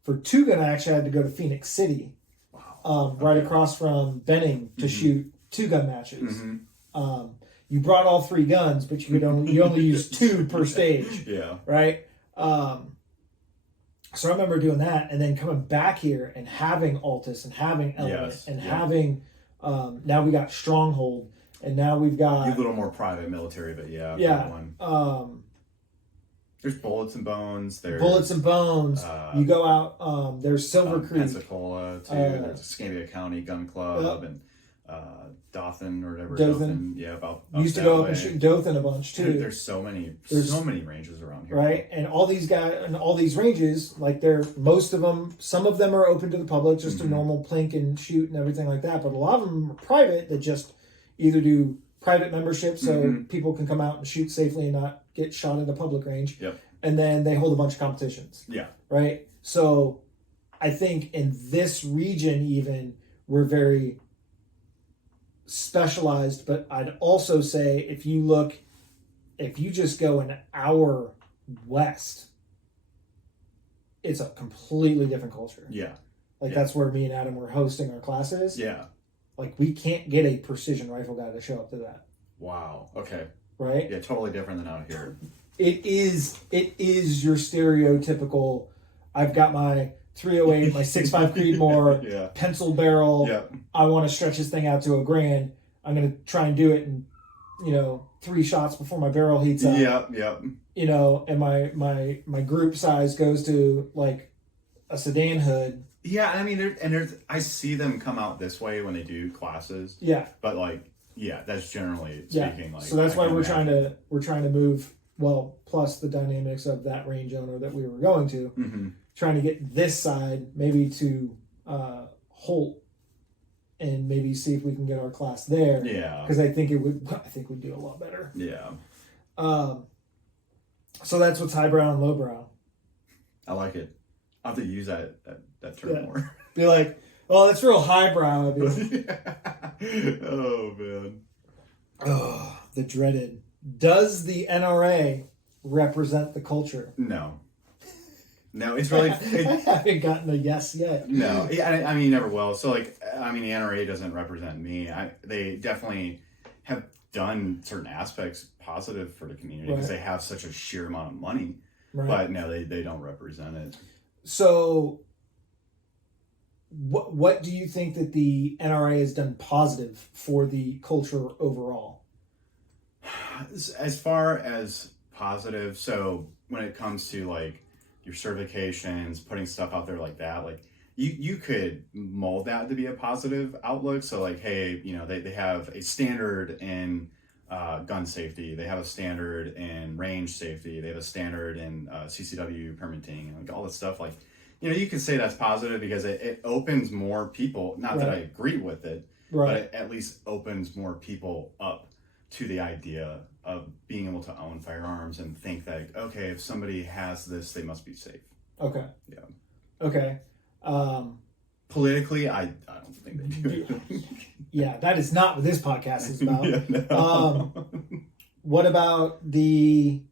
For two gun, I actually had to go to Phoenix City. Wow. Right across from Benning to shoot two gun matches. You brought all three guns, but you only use two per stage. Yeah. Right? So I remember doing that, and then coming back here and having Altus and having Element and having now we got Stronghold. And now we've got a little more private military, but yeah. There's Bullets and Bones. There's Bullets and Bones. You go out. There's Silver Creek, Pensacola too. There's Escambia County Gun Club and Dothan or whatever. Dothan. Yeah, about used to go up and shoot Dothan a bunch too. There's so many ranges around here. Right, and all these guys and all these ranges, like most of them. Some of them are open to the public, just a normal plink and shoot and everything like that. But a lot of them are private that just either do private membership so people can come out and shoot safely and not get shot at a public range. Yep. And then they hold a bunch of competitions. Yeah. Right? So I think in this region even, we're very specialized, but I'd also say if you just go an hour west, it's a completely different culture. Yeah. That's where me and Adam were hosting our classes. Yeah. Like, we can't get a precision rifle guy to show up to that. Wow. Okay. Right? Yeah, totally different than out here. It is your stereotypical, I've got my 308, my 6.5 Creedmoor, pencil barrel. Yeah. I want to stretch this thing out to $1,000. I'm going to try and do it in, 3 shots before my barrel heats up. Yeah. And my group size goes to like a sedan hood. Yeah, I mean, I see them come out this way when they do classes. Yeah, but that's generally speaking. So that's why we're trying to move. Well, plus the dynamics of that range owner that we were going to, trying to get this side maybe to Holt, and maybe see if we can get our class there. Yeah, because I think we'd do a lot better. Yeah. So that's what's highbrow and lowbrow. I like it. I'll have to use that term more. Be like, oh, that's real highbrow. Oh, man. Oh, the dreaded. Does the NRA represent the culture? No. No, it's really. I haven't gotten a yes yet. No, I mean, you never will. So, like, I mean, the NRA doesn't represent me. They definitely have done certain aspects positive for the community because they have such a sheer amount of money. Right. But no, they don't represent it. So, what do you think that the NRA has done positive for the culture overall? As far as positive, so when it comes to like your certifications, putting stuff out there like that, like you could mold that to be a positive outlook. So like, hey, you know, they have a standard in gun safety, they have a standard in range safety, they have a standard in CCW permitting, and like all this stuff. Like, you know, you can say that's positive because it opens more people. Not that I agree with it, but it at least opens more people up to the idea of being able to own firearms and think that, okay, if somebody has this, they must be safe. Okay. Yeah. Okay. Politically, I don't think they do. Yeah, that is not what this podcast is about. Yeah, no. What about the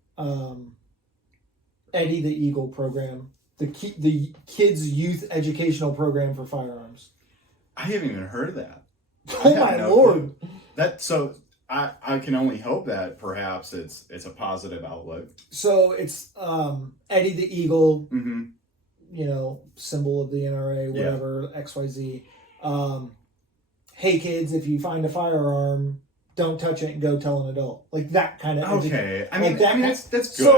Eddie the Eagle program, the kids youth educational program for firearms? I haven't even heard of that. Oh my Lord! I can only hope that perhaps it's a positive outlook. So it's Eddie the Eagle, mm-hmm. you know, symbol of the NRA, whatever, XYZ. Hey kids, if you find a firearm, don't touch it and go tell an adult. Like that kind of. Okay, I mean, that's good. So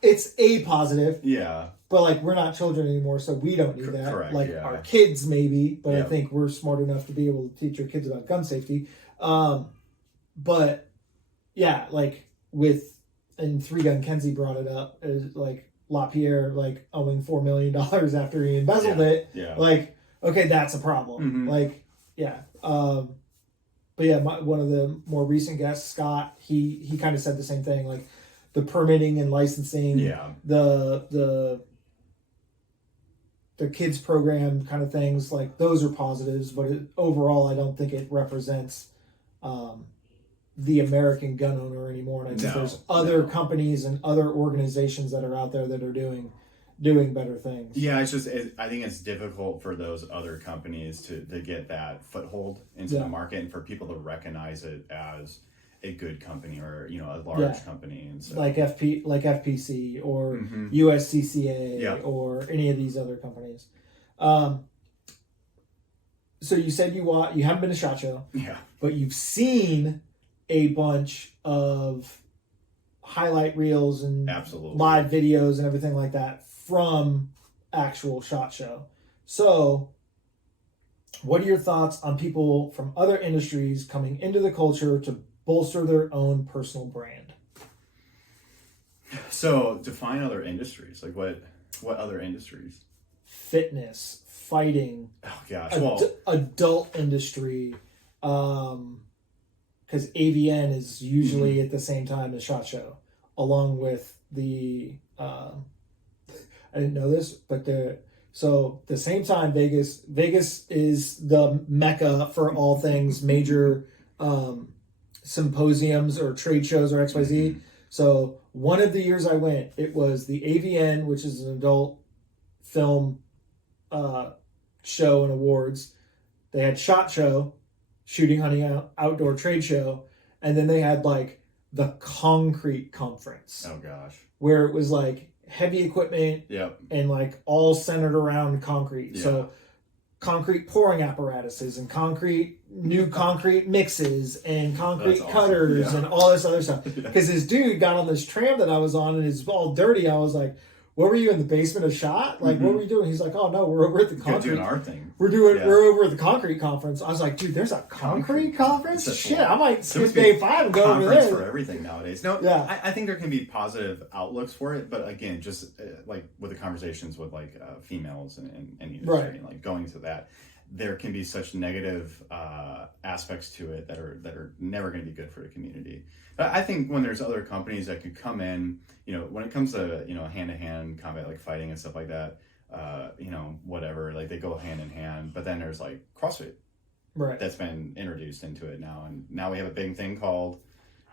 it's a positive. Yeah. But like we're not children anymore, so we don't do that. Correct, like our kids maybe, but I think we're smart enough to be able to teach our kids about gun safety. But yeah, like and Three Gun Kenzie brought it up, is like LaPierre like owing $4 million after he embezzled it. Yeah. Like, okay, that's a problem. Mm-hmm. Like, yeah. But yeah, one of the more recent guests, Scott, he kind of said the same thing. Like the permitting and licensing, the kids program kind of things, like those are positives, but overall I don't think it represents the American gun owner anymore. And I think there's other companies and other organizations that are out there that are doing better things. Yeah, I think it's difficult for those other companies to get that foothold into the market and for people to recognize it as a good company or, you know, a large company. And so, like FPC or USCCA or any of these other companies. So you said you haven't been to SHOT Show, but you've seen a bunch of highlight reels and live videos and everything like that from actual SHOT Show. So what are your thoughts on people from other industries coming into the culture to bolster their own personal brand? So define other industries. Like what other industries? Fitness, fighting. Oh gosh. Adult industry. Because AVN is usually at the same time as SHOT Show, along with the I didn't know this, but the same time Vegas is the mecca for all things major symposiums or trade shows or XYZ. Mm-hmm. So one of the years I went, it was the AVN, which is an adult film show and awards. They had SHOT Show, shooting, hunting, outdoor trade show, and then they had like the concrete conference. Oh gosh. Where it was like heavy equipment and like all centered around concrete. Yeah. So concrete pouring apparatuses and new concrete mixes and concrete cutters and all this other stuff. Because this dude got on this tram that I was on and it's all dirty. I was like, what were you in the basement of SHOT? Like, what were you doing? He's like, oh no, we're over at the concrete. Doing our thing. We're over at the concrete conference. I was like, dude, there's a concrete conference? Shit, I might skip day 5 and go over there. For everything nowadays. No, I think there can be positive outlooks for it, but again, just like with the conversations with like females and industry, and like going to that, there can be such negative aspects to it that are never going to be good for the community. But I think when there's other companies that could come in, you know, when it comes to, you know, hand-to-hand combat, like fighting and stuff like that, you know, whatever, like they go hand in hand. But then there's like CrossFit, that's been introduced into it now, and now we have a big thing called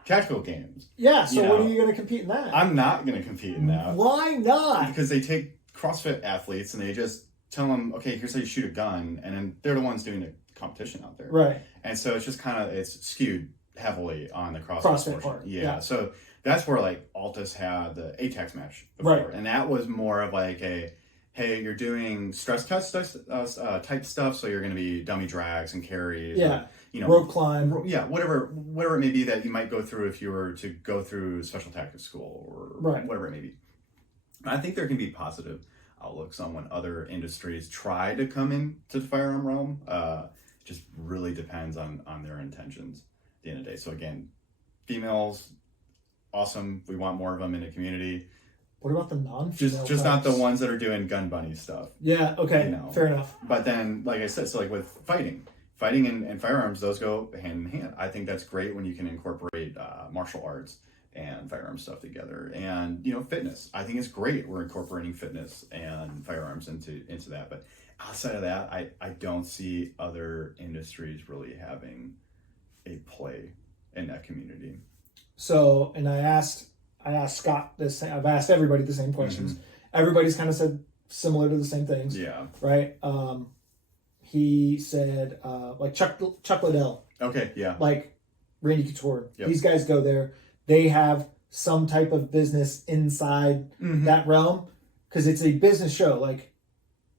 tactical games. Yeah, so what are you going to compete in that? I'm not going to compete in that. Why not? Because they take CrossFit athletes and they just tell them, okay, here's how you shoot a gun, and then they're the ones doing the competition out there. Right. And so it's just kind of, it's skewed heavily on the CrossFit part. Yeah. So that's where like Altus had the ATAX match before. Right. And that was more of like a, hey, you're doing stress test type stuff, so you're going to be dummy drags and carries. Yeah. Or, rope climb. Whatever it may be that you might go through if you were to go through special tactics school or whatever it may be. I think there can be positive outlooks on when other industries try to come into the firearm realm. Just really depends on their intentions at the end of the day. So again, females, awesome. We want more of them in the community. What about the non-female just not the ones that are doing gun bunny stuff. Yeah, okay, fair enough. But then, like I said, so like with fighting and firearms, those go hand in hand. I think that's great when you can incorporate martial arts and firearm stuff together. And, fitness. I think it's great we're incorporating fitness and firearms into that. But outside of that, I don't see other industries really having a play in that community. So, and I asked Scott this. I've asked everybody the same questions. Mm-hmm. Everybody's kind of said similar to the same things. Yeah. Right. He said like Chuck Liddell. Okay. Yeah. Like Randy Couture. Yep. These guys go there. They have some type of business inside that realm because it's a business show. Like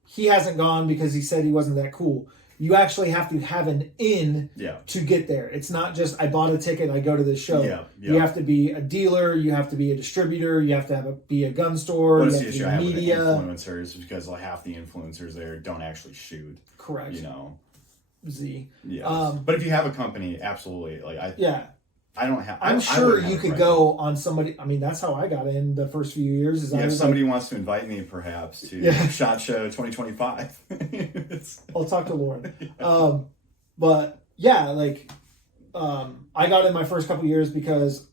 he hasn't gone because he said he wasn't that cool. You actually have to have an in to get there. It's not just I bought a ticket, I go to this show. Yeah. You have to be a dealer, you have to be a distributor, you have to be a gun store. What is the issue I have with the influencers? Because like half the influencers there don't actually shoot. Correct. Z. Yeah. But if you have a company, absolutely. Like I don't have. I'm sure you could go on somebody. I mean, that's how I got in the first few years. If somebody wants to invite me, perhaps to SHOT Show 2025, I'll talk to Lauren. But yeah, I got in my first couple years because,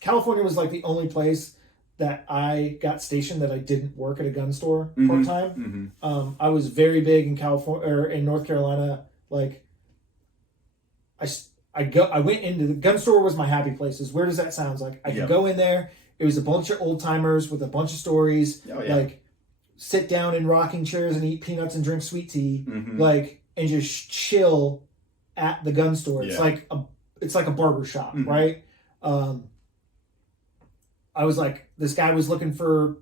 California was like the only place that I got stationed that I didn't work at a gun store part time. Mm-hmm. I was very big in California or in North Carolina, I went into the gun store was my happy place. As weird as that sounds, like I could go in there. It was a bunch of old timers with a bunch of stories. Like sit down in rocking chairs and eat peanuts and drink sweet tea. And just chill at the gun store. It's like a barber shop, right? I was like, this guy was looking for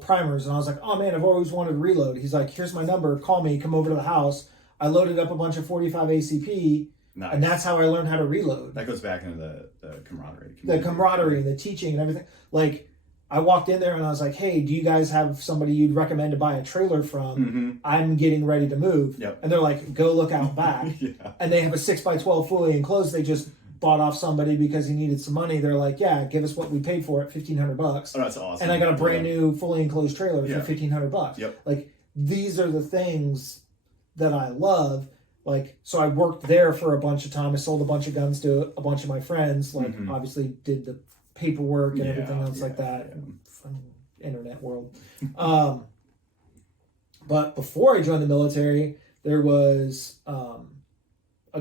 primers, and I was like, oh man, I've always wanted to reload. He's like, here's my number, call me, come over to the house. I loaded up a bunch of 45 ACP. Nice. And that's how I learned how to reload. That goes back into the camaraderie. The camaraderie and the teaching and everything. Like, I walked in there and I was like, hey, do you guys have somebody you'd recommend to buy a trailer from? I'm getting ready to move. Yep. And they're like, go look out back. And they have a 6x12 fully enclosed. They just bought off somebody because he needed some money. They're like, yeah, give us what we paid for it, $1,500. Oh, that's awesome. And I got a brand new fully enclosed trailer for $1,500. Yep. Like, these are the things that I love. So I worked there for a bunch of time. I sold a bunch of guns to a bunch of my friends. Obviously did the paperwork and everything else like that. Fun internet world. But before I joined the military, there was a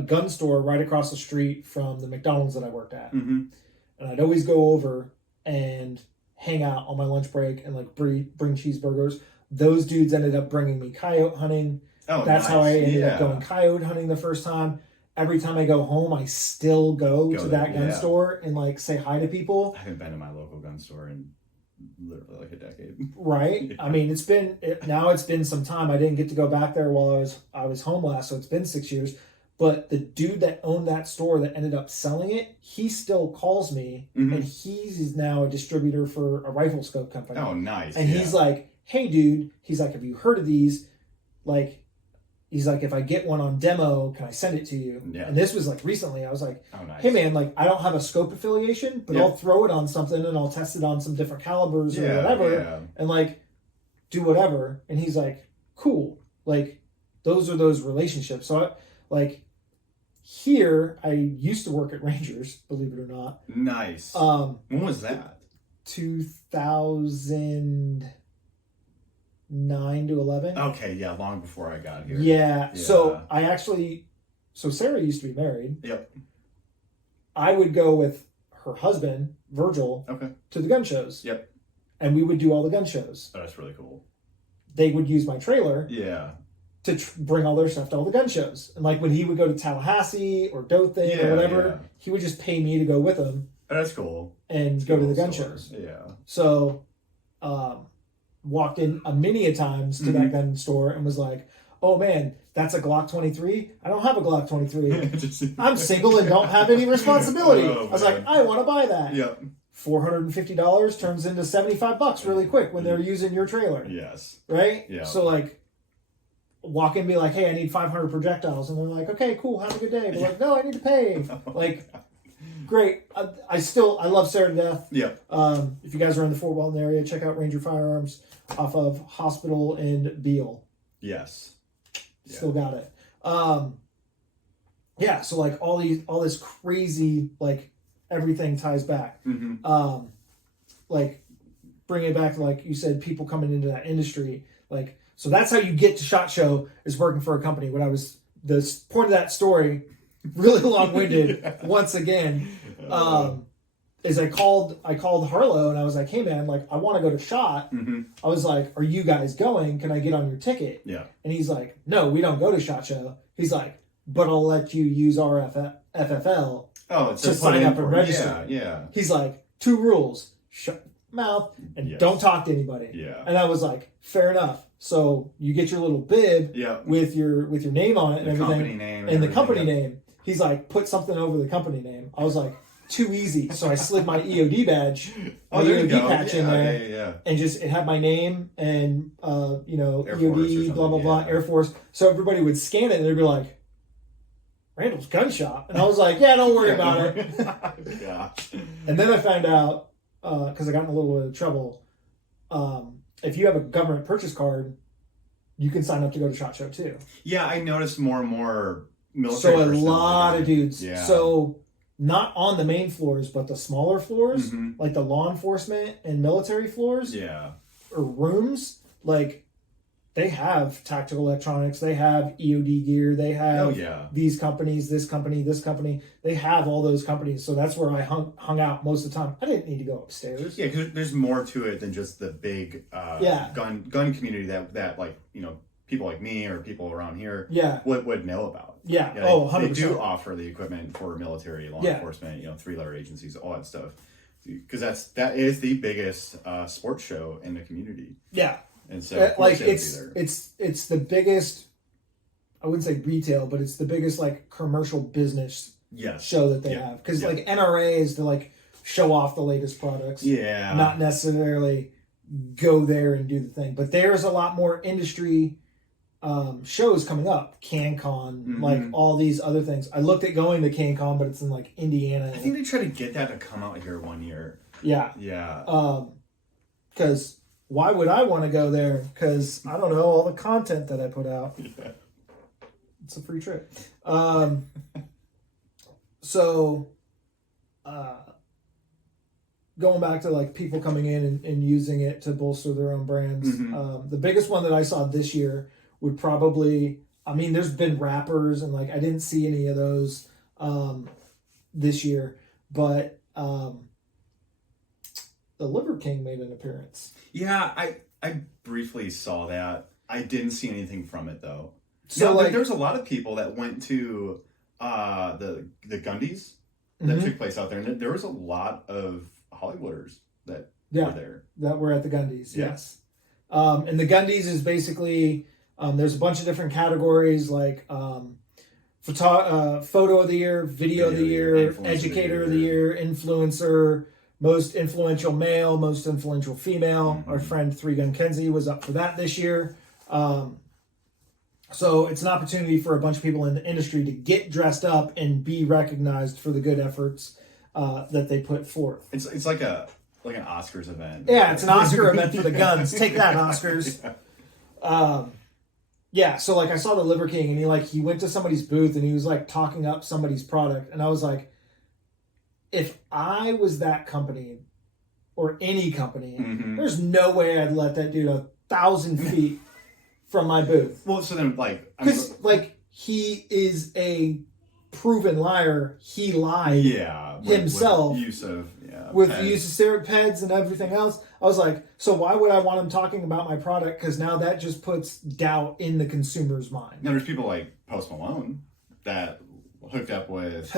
gun store right across the street from the McDonald's that I worked at. And I'd always go over and hang out on my lunch break and bring cheeseburgers. Those dudes ended up bringing me coyote hunting. Oh, that's nice. how I ended up going coyote hunting the first time. Every time I go home, I still go to that gun store and say hi to people. I haven't been to my local gun store in literally a decade. Right. I mean, it's been some time. I didn't get to go back there while I was home last, so it's been 6 years. But the dude that owned that store that ended up selling it, he still calls me, and he's now a distributor for a rifle scope company. Oh, nice. And he's like, hey, dude, he's like, have you heard of these? He's like, if I get one on demo, can I send it to you? Yeah. And this was recently. I was like, oh, nice. Hey man, I don't have a scope affiliation, but I'll throw it on something and I'll test it on some different calibers or whatever, and do whatever. And he's like, cool. Those are those relationships. So here I used to work at Rangers, believe it or not. Nice. When was that? 2009 to 11. Okay, yeah, long before I got here. Yeah. So Sarah used to be married. Yep. I would go with her husband, Virgil, to the gun shows. Yep. And we would do all the gun shows. Oh, that's really cool. They would use my trailer. Yeah. To bring all their stuff to all the gun shows. And like when he would go to Tallahassee or Dothan or whatever, he would just pay me to go with him. Oh, that's cool. And go to the gun shows. Yeah. So, walked in a many a times to that gun store and was like, oh man, that's a Glock 23? I don't have a Glock 23. I'm single and don't have any responsibility. I was like, I want to buy that. Yep. $450 turns into $75 really quick when they're using your trailer. Yes. Right? Yeah. So like, walk in and be like, hey, I need 500 projectiles. And they're like, okay, cool, have a good day. They're like, no, I need to pay. Like, great. I love Sarah to death. Yeah. If you guys are in the Fort Walton area, check out Ranger Firearms off of Hospital and Beale. Yes. Yeah. Still got it. Yeah, so like all this crazy, like everything ties back. Like bring it back to, like you said, people coming into that industry. Like, so that's how you get to SHOT Show, is working for a company. The point of that story, really long-winded, once again, is I called Harlow and I was like, hey man, like I want to go to SHOT. I was like, are you guys going? Can I get on your ticket? Yeah. And he's like, no, we don't go to SHOT Show. He's like, but I'll let you use our FFL to sign up and register. Yeah. He's like, 2 rules: shut your mouth and don't talk to anybody. Yeah. And I was like, fair enough. So you get your little bib with your name on it and everything, company name and the company name. He's like, put something over the company name. I was like, too easy. So I slid my EOD badge, my EOD patch in there, and just it had my name and EOD, blah blah blah, Air Force. So everybody would scan it and they'd be like, Randall's Gun Shop, and I was like, yeah, don't worry about it. Gosh. And then I found out, because I got in a little bit of trouble. If you have a government purchase card, you can sign up to go to SHOT Show too. Yeah, I noticed more and more military. So a lot of dudes. Yeah. So not on the main floors, but the smaller floors, like the law enforcement and military floors. Yeah. Or rooms, like they have tactical electronics, they have EOD gear, they have these companies, this company, this company. They have all those companies. So that's where I hung out most of the time. I didn't need to go upstairs. Yeah, because there's more to it than just the big gun community that like, people like me or people around here would know about. Yeah. They, 100%. They do offer the equipment for military, law enforcement, 3-letter agencies, all that stuff. Because that is the biggest sports show in the community. Yeah. And so like it's the biggest, I wouldn't say retail, but it's the biggest like commercial business show that they have. Because like NRA is to like show off the latest products. Yeah. Not necessarily go there and do the thing. But there's a lot more industry shows coming up. CanCon, like all these other things. I looked at going to CanCon, but it's in like Indiana. I think they try to get that to come out here one year. Yeah. Yeah. Because why would I want to go there? Because I don't know all the content that I put out. Yeah. It's a free trip. So, going back to like people coming in and using it to bolster their own brands. The biggest one that I saw this year would probably, I mean, there's been rappers and like I didn't see any of those this year, but the Liver King made an appearance. Yeah, I briefly saw that. I didn't see anything from it though. So like, there's a lot of people that went to the Gundies that took place out there, and there was a lot of Hollywooders that were there. That were at the Gundies, yes. And the Gundies is basically there's a bunch of different categories like photo of the year, video of the year, educator of the year, influencer, most influential male, most influential female. Our friend 3 Gun Kenzie was up for that this year. So it's an opportunity for a bunch of people in the industry to get dressed up and be recognized for the good efforts that they put forth. It's like an Oscars event. Yeah, it's an Oscar event for the guns. Take that, Oscars. Yeah, so like I saw the Liver King and he went to somebody's booth and he was like talking up somebody's product, and I was like, if I was that company or any company, there's no way I'd let that dude 1,000 feet from my booth. Well, so then, like... Because, like, he is a proven liar. He lied himself. With use of steroid and everything else. I was like, so why would I want him talking about my product? Because now that just puts doubt in the consumer's mind. Now there's people like Post Malone that hooked up with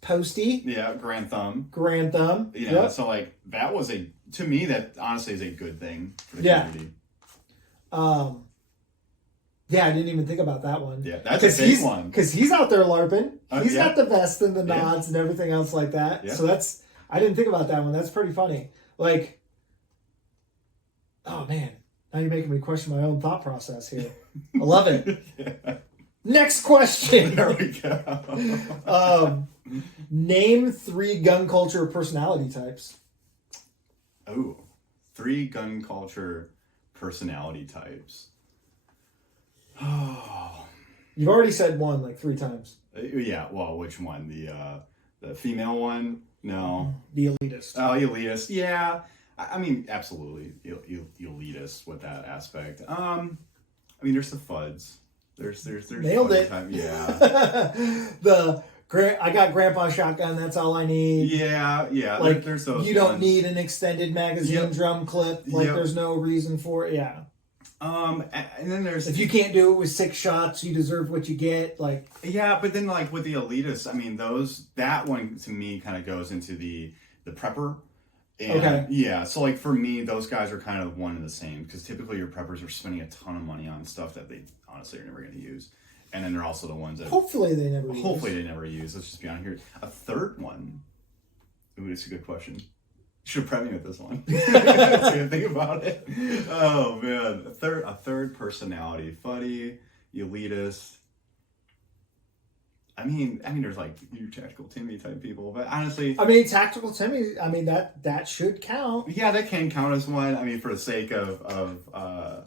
Posty. Yeah, Grand Thumb. You know, so like that was to me that honestly is a good thing for the community. Yeah, I didn't even think about that one. Yeah, that's a big one. Because he's out there LARPing. He's got the vest and the nods and everything else like that. Yeah. So I didn't think about that one. That's pretty funny. Like, oh man, now you're making me question my own thought process here. I love it. Yeah. Next question. There we go. Name 3 gun culture personality types. Oh, 3 gun culture personality types. Oh, you've already said one like 3 times. Yeah. Well, which one? The female one? No. The elitist. Oh, elitist. Yeah. I mean, absolutely, elitist with that aspect. I mean, there's the FUDs. There's nailed it. Yeah. I got grandpa shotgun. That's all I need. Yeah. Like there's those. You don't need an extended magazine drum clip. Like there's no reason for it. Yeah. And then there's if you can't do it with 6 shots, you deserve what you get. Like but then like with the elitists, I mean that one to me kind of goes into the prepper. And, yeah, so like for me, those guys are kind of one and the same because typically your preppers are spending a ton of money on stuff that they honestly are never going to use, and then they're also the ones that hopefully they never use. Let's just be on here. A third one. Ooh, it's a good question. Should have prepped me with this one. So think about it. Oh man, a third personality, funny, elitist. I mean, there's like your tactical Timmy type people, but honestly, tactical Timmy. I mean that should count. Yeah, that can count as one. I mean, for the sake of the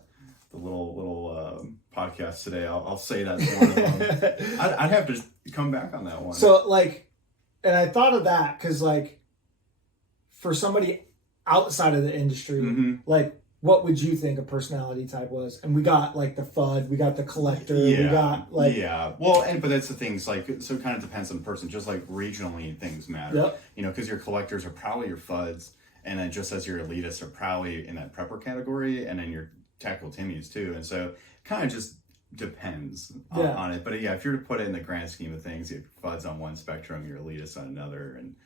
little podcast today, I'll say that's one of them. I'd have to come back on that one. So like, and I thought of that because like, for somebody outside of the industry, like, what would you think a personality type was? And we got like the FUD, we got the collector, we got like well, but that's the things like so it kind of depends on the person. Just like regionally, things matter. You know, because your collectors are probably your FUDs, and then just as your elitists are probably in that prepper category, and then your tactical Timmies too. And so kind of just depends on it. But if you're to put it in the grand scheme of things, your FUDs on one spectrum, your elitists on another, and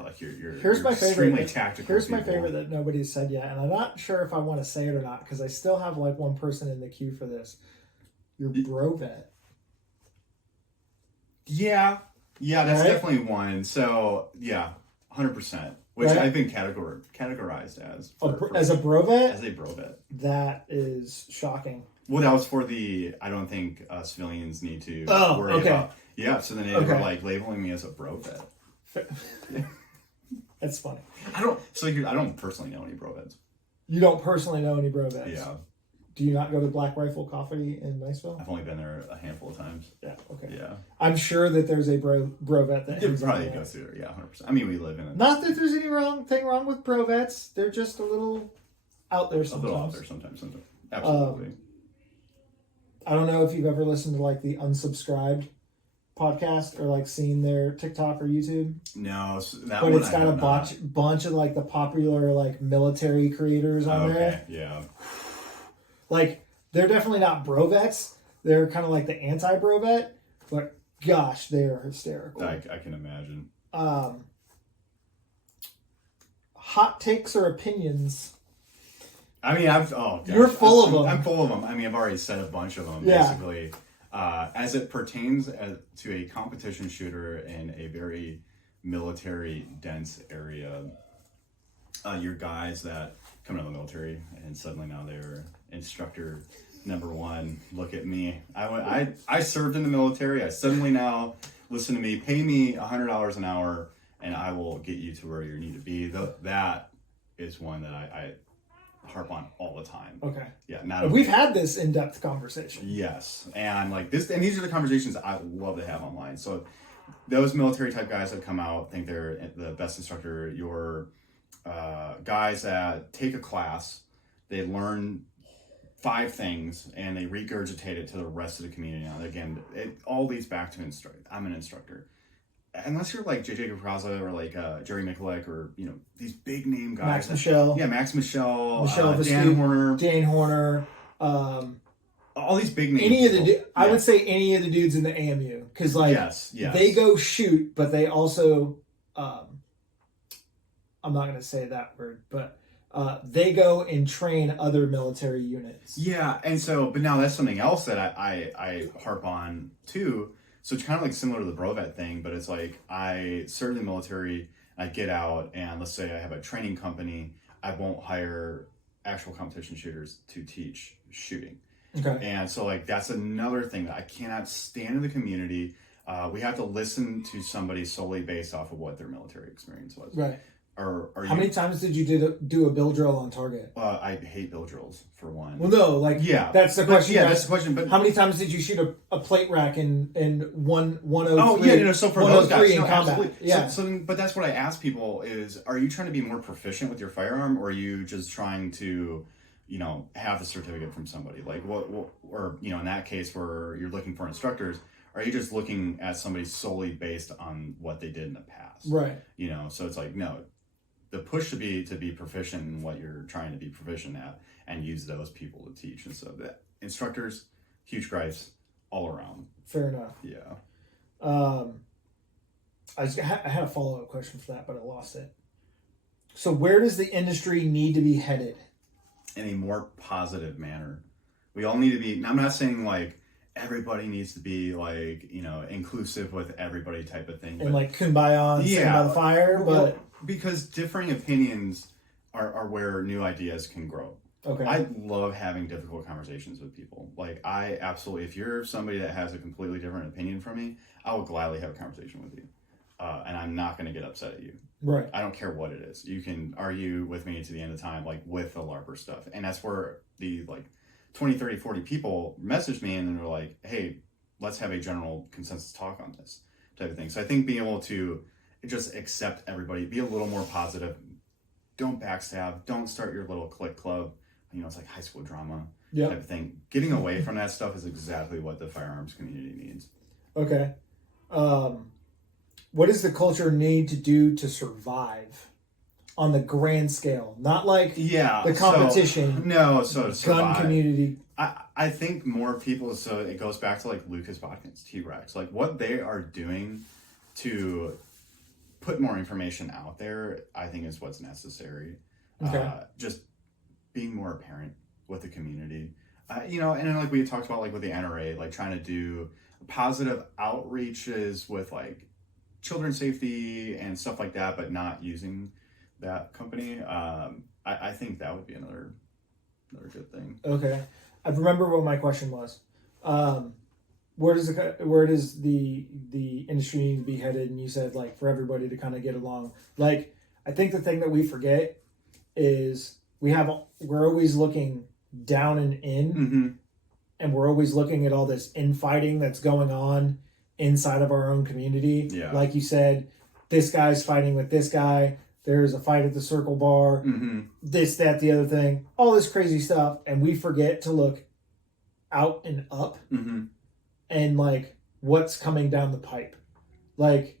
like you're extremely tactical. Here's my favorite that nobody's said yet, and I'm not sure if I want to say it or not because I still have like one person in the queue for this. Your bro vet. Yeah, that's definitely one. So 100%, which I've been categorized as as a bro vet. As a bro vet. That is shocking. Well, that was for I don't think civilians need to worry about. Yeah, so then they were like labeling me as a bro vet. That's funny. I don't personally know any bro vets. You don't personally know any bro vets? Yeah. Do you not go to Black Rifle Coffee in Niceville? I've only been there a handful of times. Yeah, okay. Yeah. I'm sure that there's a bro vet that probably goes through there. Yeah, 100%. I mean, we live in it. Not that there's anything wrong with bro vets. They're just a little out there sometimes. A little out there sometimes. Absolutely. I don't know if you've ever listened to like the Unsubscribed podcast or like seen their TikTok or YouTube. No, but it's got a bunch of like the popular like military creators on there. Yeah. Like they're definitely not bro vets. They're kind of like the anti-bro vet, but gosh, they are hysterical. I can imagine. Hot takes or opinions. I mean, you're full of them. I'm full of them. I mean, I've already said a bunch of them, basically. As it pertains to a competition shooter in a very military dense area, your guys that come out of the military and suddenly now they're instructor number 1. Look at me. I served in the military. I suddenly now listen to me, pay me $100 an hour, and I will get you to where you need to be. That is one that I harp on all the time. Okay. Yeah. We've had this in-depth conversation. Yes. And like this, and these are the conversations I love to have online. So those military type guys that come out think they're the best instructor. Your guys that take a class, they learn 5 things and they regurgitate it to the rest of the community. Now, again, it all leads back to I'm an instructor. Unless you're like JJ Capraza or like Jerry Mikulek or, you know, these big name guys. Max Michelle. Yeah, Max Michelle, Dan Horner. All these big names. Any of the, I would say any of the dudes in the AMU. Because, like, they go shoot, but they also, I'm not going to say that word, but they go and train other military units. Yeah, and so, but now that's something else that I harp on too. So it's kind of like similar to the Brovet thing, but it's like I serve in the military, I get out, and let's say I have a training company, I won't hire actual competition shooters to teach shooting. Okay. And so like that's another thing that I cannot stand in the community. We have to listen to somebody solely based off of what their military experience was. Right. How many times did you do a bill drill on target? I hate bill drills for one. Well, no, like that's the question. Yeah, that's the question. But how many times did you shoot a plate rack in 103? Oh yeah, no. So for those guys, no, absolutely. Yeah. But that's what I ask people is: are you trying to be more proficient with your firearm, or are you just trying to, you know, have the certificate from somebody? Like what, or you know, in that case where you're looking for instructors, are you just looking at somebody solely based on what they did in the past? Right. You know, so it's like no. The push to be proficient in what you're trying to be proficient at and use those people to teach. And so the instructors, huge gripes all around. Fair enough. Yeah. I had a follow-up question for that, but I lost it. So where does the industry need to be headed? In a more positive manner. We all need to be, I'm not saying like everybody needs to be like, you know, inclusive with everybody type of thing. And but, like kumbaya and sitting by the fire, but... Because differing opinions are where new ideas can grow. Okay. I love having difficult conversations with people. Like I absolutely, if you're somebody that has a completely different opinion from me, I will gladly have a conversation with you. And I'm not going to get upset at you. Right. I don't care what it is. You can argue with me to the end of time, like with the LARPer stuff. And that's where the like 20, 30, 40 people message me and then they're like, hey, let's have a general consensus talk on this type of thing. So I think being able to just accept everybody, be a little more positive, don't backstab, don't start your little clique club. You know, it's like high school drama type of thing. Getting away from that stuff is exactly what the firearms community needs. Okay. What does the culture need to do to survive on the grand scale? Not like the competition. So gun community. I think more people, so it goes back to like Lucas Watkins, T-Rex, like what they are doing to put more information out there, I think is what's necessary. Okay. Just being more apparent with the community. You know, and then like we talked about like with the NRA, like trying to do positive outreaches with like children's safety and stuff like that, but not using that company. I think that would be another good thing. Okay. I remember what my question was. Where does the industry need to be headed? And you said like for everybody to kind of get along. Like I think the thing that we forget is we're always looking down and in, and we're always looking at all this infighting that's going on inside of our own community. Yeah. Like you said, this guy's fighting with this guy. There's a fight at the Circle Bar. This, that, the other thing. All this crazy stuff, and we forget to look out and up. And like what's coming down the pipe. Like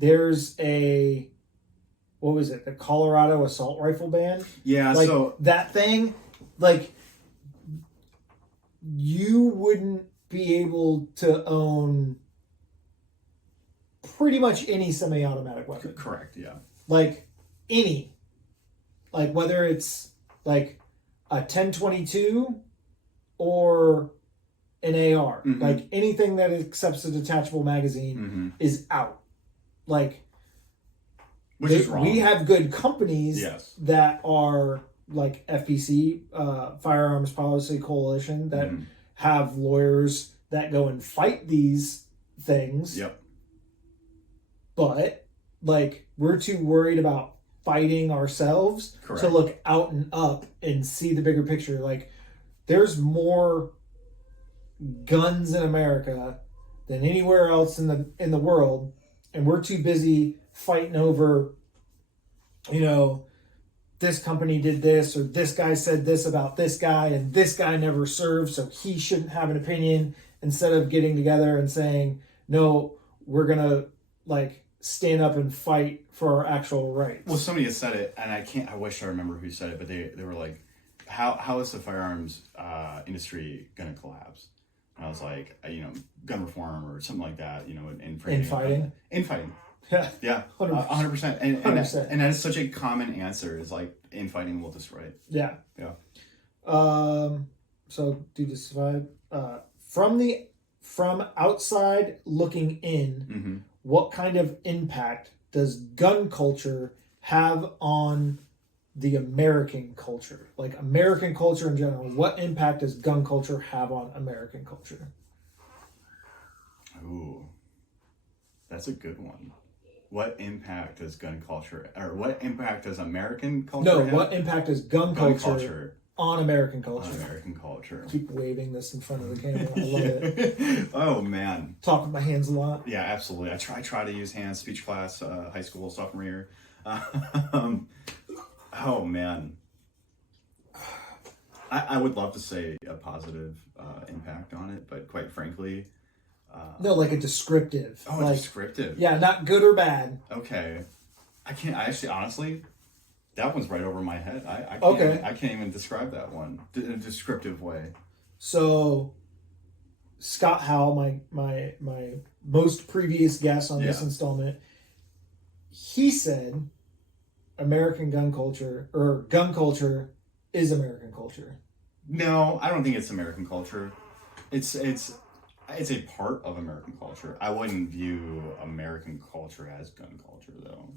there's what was it? The Colorado assault rifle ban? Yeah. Like, so that thing, like you wouldn't be able to own pretty much any semi-automatic weapon. Correct. Yeah. Like any, like whether it's like a 1022 or an AR, like anything that accepts a detachable magazine is out. Like, which is wrong. We have good companies that are like FPC, Firearms Policy Coalition, that have lawyers that go and fight these things. Yep. But like, we're too worried about fighting ourselves to look out and up and see the bigger picture. Like, there's more guns in America than anywhere else in the world, and we're too busy fighting over, you know, this company did this, or this guy said this about this guy, and this guy never served, so he shouldn't have an opinion, instead of getting together and saying, no, we're going to like stand up and fight for our actual rights. Well, somebody has said it, and I wish I remember who said it, but they were like, how is the firearms industry going to collapse? And I was like, gun reform or something like that, Infighting. Yeah, 100%. And that is such a common answer, is like, infighting will destroy it. Yeah. Yeah. So do you decide from outside looking in, what kind of impact does gun culture have on the American culture? Like American culture in general, what impact does gun culture have on American culture? Ooh, that's a good one. What impact does gun culture, or what impact does American culture have? What impact does gun culture on American culture? On American culture. Keep waving this in front of the camera. I love it. Oh, man. Talk with my hands a lot. Yeah, absolutely. I try to use hands. Speech class, high school, sophomore year. Oh, man. I would love to say a positive impact on it, but quite frankly... no, like a descriptive. Oh, like, descriptive. Yeah, not good or bad. Okay. I actually, honestly, that one's right over my head. I can't even describe that one in a descriptive way. So, Scott Howell, my most previous guest on this installment, he said American gun culture, or gun culture, is American culture. No, I don't think it's American culture. It's a part of American culture. I wouldn't view American culture as gun culture, though.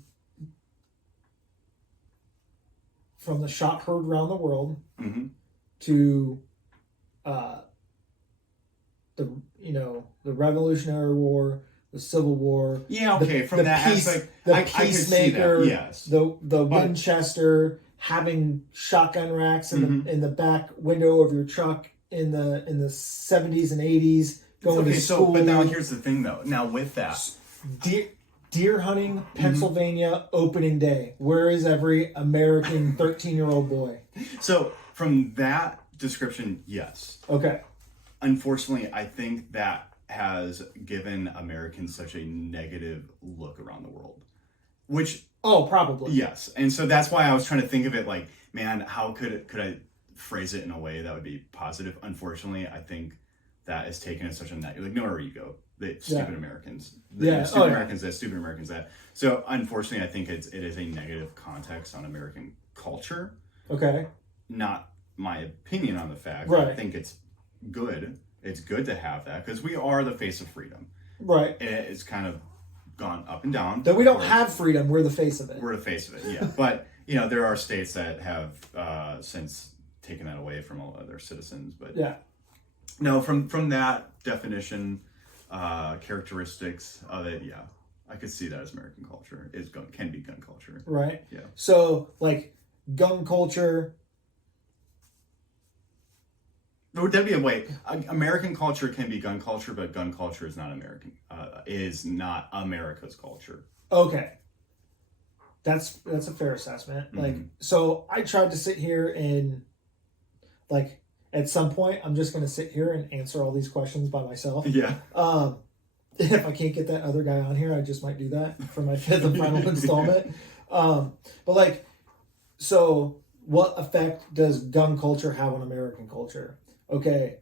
From the shot heard around the world to the Revolutionary War, the Civil War. Yeah, okay. From that aspect, the Peacemaker, yes. The Winchester, having shotgun racks in the back window of your truck in the 70s and 80s. Going to school. But now here's the thing, though. Now with that, deer hunting, Pennsylvania, opening day. Where is every American 13-year-old boy? So from that description, yes. Okay. Unfortunately, I think that has given Americans such a negative look around the world. Which probably. Yes. And so that's why I was trying to think of it like, man, how could I phrase it in a way that would be positive? Unfortunately, I think that is taken as such a negative, like, nowhere you go, stupid Americans, stupid Americans that, stupid Americans that. So unfortunately, I think it is a negative context on American culture. Okay. Not my opinion on the fact. Right. I think it's good. It's good to have that because we are the face of freedom. Right. And it's kind of gone up and down. Though we don't have freedom, we're the face of it. We're the face of it, yeah. But, there are states that have since taken that away from all other citizens. But yeah. No, from that definition, characteristics of it, yeah, I could see that as American culture can be gun culture, right? Yeah. So, like, gun culture. Would that be a way? American culture can be gun culture, but gun culture is not American. Is not America's culture. Okay. That's a fair assessment. Like, so I tried to sit here and, like, at some point, I'm just going to sit here and answer all these questions by myself. Yeah. If I can't get that other guy on here, I just might do that for my fifth and final installment. But like, so what effect does gun culture have on American culture? Okay.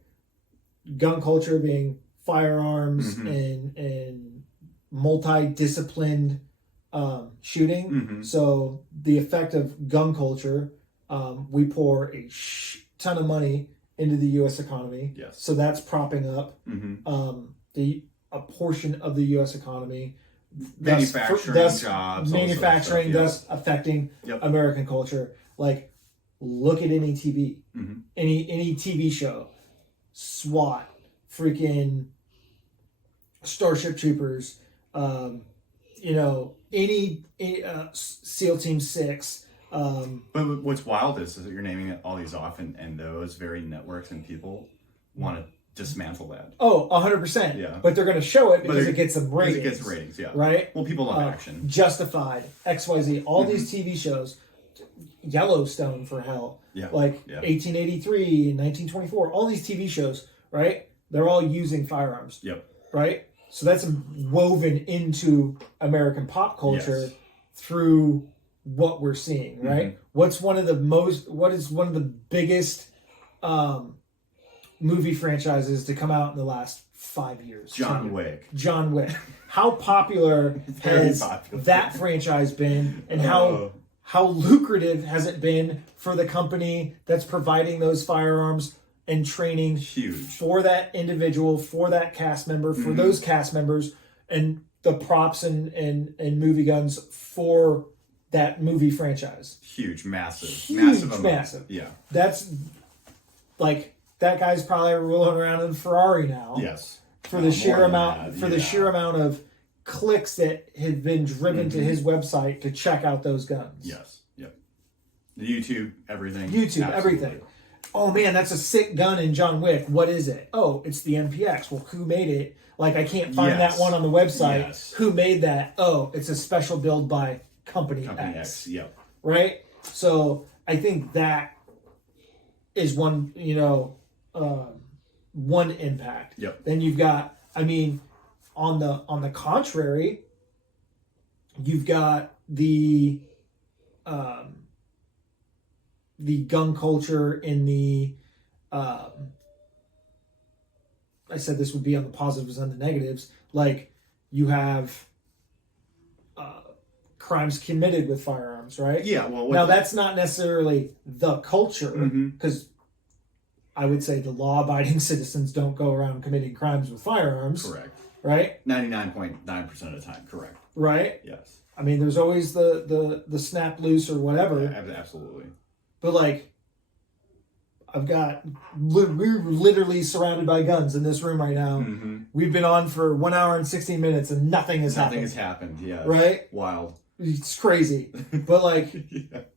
Gun culture being firearms and multi-disciplined shooting. So the effect of gun culture, we pour a ton of money into the U.S. economy. Yes. So that's propping up a portion of the U.S. economy. Manufacturing, jobs. Manufacturing, thus affecting American culture. Like, look at any TV. Any TV show. SWAT. Freaking Starship Troopers. Any SEAL Team 6. But what's wild is that you're naming all these off, and those very networks and people want to dismantle that. Oh, 100%. Yeah. But they're going to show it because it gets some ratings. Because it gets ratings, yeah. Right? Well, people love action. Justified, XYZ, all these TV shows. Yellowstone, for hell. Yeah. Like Yeah. 1883 and 1924, all these TV shows, right? They're all using firearms. Yep. Right? So that's woven into American pop culture through what we're seeing, right? What is one of the biggest movie franchises to come out in the last 5 years? John Wick. John Wick. How popular has that franchise been, and how lucrative has it been for the company that's providing those firearms and training for that individual, for that cast member, for those cast members, and the props and movie guns for that movie franchise? Huge, massive. Yeah. That's like, that guy's probably rolling around in a Ferrari now. Yes. For the sheer amount of clicks that had been driven to his website to check out those guns. Yes. Yep. YouTube, everything. Everything. Oh man, that's a sick gun in John Wick. What is it? Oh, it's the MPX. Well, who made it? Like, I can't find that one on the website. Yes. Who made that? Oh, it's a special build by Company X. Yep. Right? So I think that is one, one impact. Yep. Then you've got, on the contrary, you've got the gun culture in the I said this would be on the positives and the negatives. Like, you have crimes committed with firearms, right? Yeah. Well, now that's not necessarily the culture, because I would say the law-abiding citizens don't go around committing crimes with firearms. Correct. Right? 99.9% of the time, correct. Right? Yes. There's always the snap loose or whatever. Yeah, absolutely. But like, we're literally surrounded by guns in this room right now. We've been on for 1 hour and 16 minutes and nothing has happened. Yeah. Right? Wild. It's crazy. But like,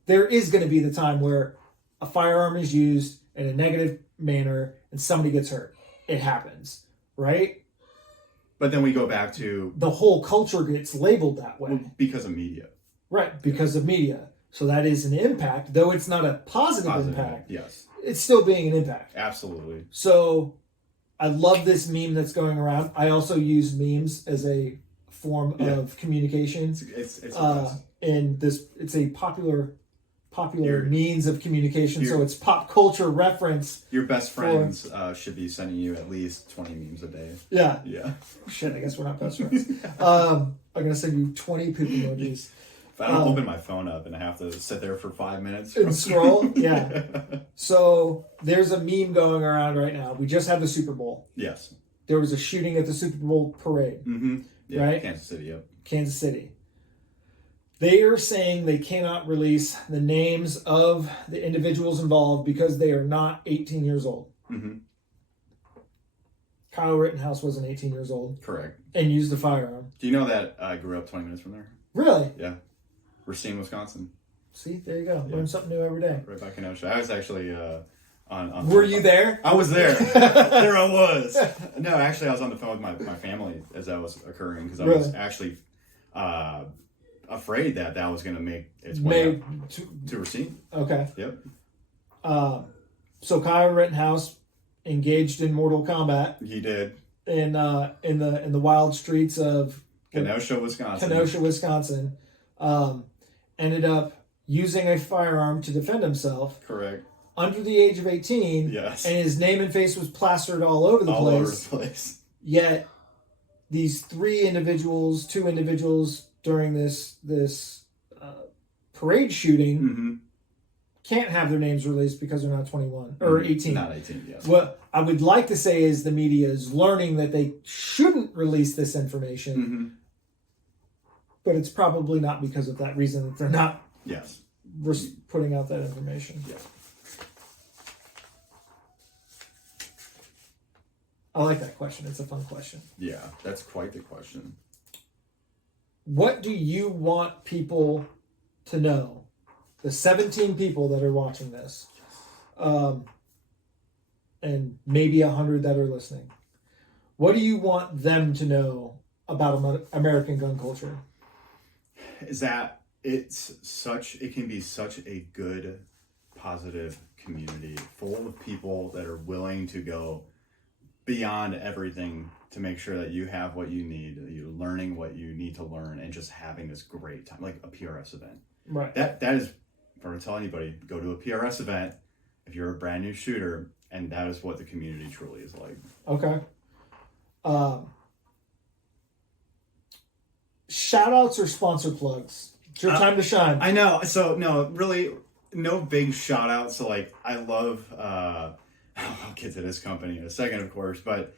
there is going to be the time where a firearm is used in a negative manner and somebody gets hurt. It happens. Right? But then we go back to... the whole culture gets labeled that way. Because of media. Right. Because of media. So that is an impact, though it's not a positive impact. Yes. It's still being an impact. Absolutely. So I love this meme that's going around. I also use memes as a form of communication. It's a popular means of communication. So it's pop culture reference. Your best friends should be sending you at least 20 memes a day. Yeah. Yeah. Shit, I guess we're not best friends. I'm going to send you 20 poop emojis. If I don't open my phone up and I have to sit there for 5 minutes and scroll, yeah. So there's a meme going around right now. We just had the Super Bowl. Yes. There was a shooting at the Super Bowl parade. Yeah, right? Kansas City, yep. Kansas City. They are saying they cannot release the names of the individuals involved because they are not 18 years old. Kyle Rittenhouse wasn't 18 years old. Correct. And used a firearm. Do you know that I grew up 20 minutes from there? Really? Yeah. Racine, Wisconsin. See, there you go. Learn something new every day. Right back in Kenosha. I was actually on Were you there? I was there. There I was. No, actually, I was on the phone with my family as that was occurring because I was actually afraid that was going to make its way to Racine. Okay. Yep. So Kyle Rittenhouse engaged in mortal combat. He did. In the wild streets of Kenosha, Wisconsin. Ended up using a firearm to defend himself. Correct. Under the age of 18. Yes. And his name and face was plastered all over the place. Yet these two individuals during this parade shooting can't have their names released because they're not 21 or 18. Not 18, yes. What I would like to say is the media is learning that they shouldn't release this information. But it's probably not because of that reason that they're not putting out that information. Yeah. I like that question. It's a fun question. Yeah, that's quite the question. What do you want people to know? The 17 people that are watching this, and maybe 100 that are listening. What do you want them to know about American gun culture? Is that it can be such a good, positive community full of people that are willing to go beyond everything to make sure that you have what you need, you're learning what you need to learn, and just having this great time, like a PRS event. Right. That is, if I were to tell anybody, go to a PRS event if you're a brand new shooter, and that is what the community truly is like. Okay. Shout outs or sponsor plugs? It's your time to shine. I know. So no, really, no big shout outs. So like, I love, I'll get to this company in a second, of course, but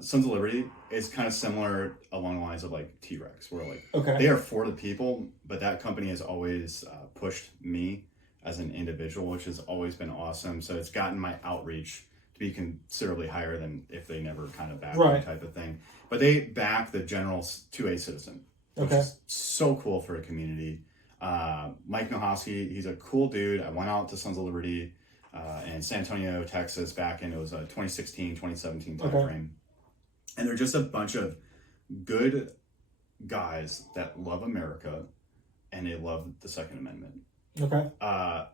Sons of Liberty is kind of similar along the lines of like T-Rex, where like they are for the people, but that company has always pushed me as an individual, which has always been awesome. So it's gotten my outreach to be considerably higher than if they never kind of backed me type of thing. But they back the general 2A citizen, which is so cool for a community. Mike Nohosky, he's a cool dude. I went out to Sons of Liberty in San Antonio, Texas, back in, it was a 2016, 2017 time frame. And they're just a bunch of good guys that love America and they love the Second Amendment. Okay.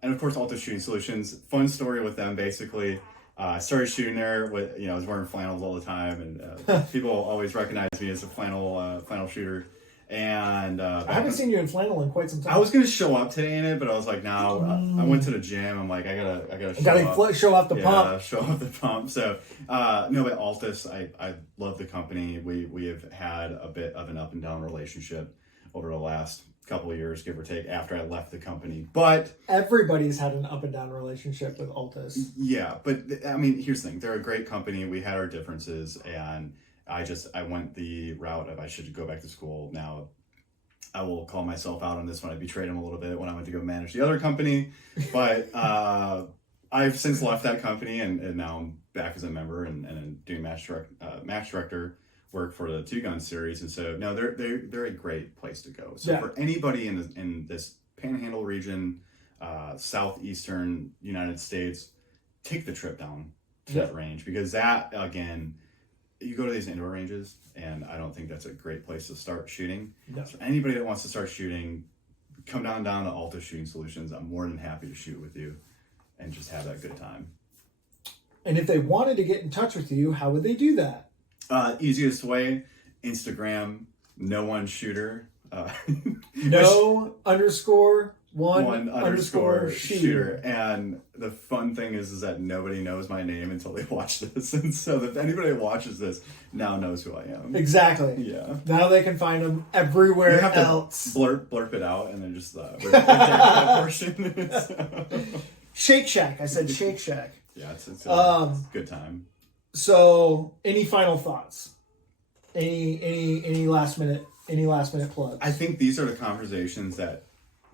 And of course, Alta Shooting Solutions, fun story with them, basically. I started shooting there with, I was wearing flannels all the time, and people always recognize me as a flannel shooter. And I haven't seen you in flannel in quite some time. I was gonna show up today in it, but I was like, no. I went to the gym. I'm like, I gotta show off the pump. Show off the pump. So no, but Altus, I love the company. We have had a bit of an up and down relationship over the last couple of years, give or take, after I left the company. But everybody's had an up and down relationship with Altus. Yeah, but I mean, here's the thing: they're a great company. We had our differences, and I went the route of I should go back to school. Now, I will call myself out on this one. I betrayed him a little bit when I went to go manage the other company, but I've since left that company, and now I'm back as a member and doing match director work for the 2 Gun series. And so no, they're a great place to go. So for anybody in this Panhandle region, southeastern United States, take the trip down to that range, because that, again, you go to these indoor ranges, and I don't think that's a great place to start shooting. No. So anybody that wants to start shooting, come down to Alta Shooting Solutions. I'm more than happy to shoot with you and just have that good time. And if they wanted to get in touch with you, how would they do that? Easiest way, Instagram, no one shooter. One underscore shooter. And the fun thing is that nobody knows my name until they watch this. And so if anybody that watches this now knows who I am. Exactly. Yeah. Now they can find them everywhere else. Blurp it out and then just that portion. Shake Shack. I said Shake Shack. Yeah, it's a good time. So, any final thoughts? Any last minute plugs? I think these are the conversations that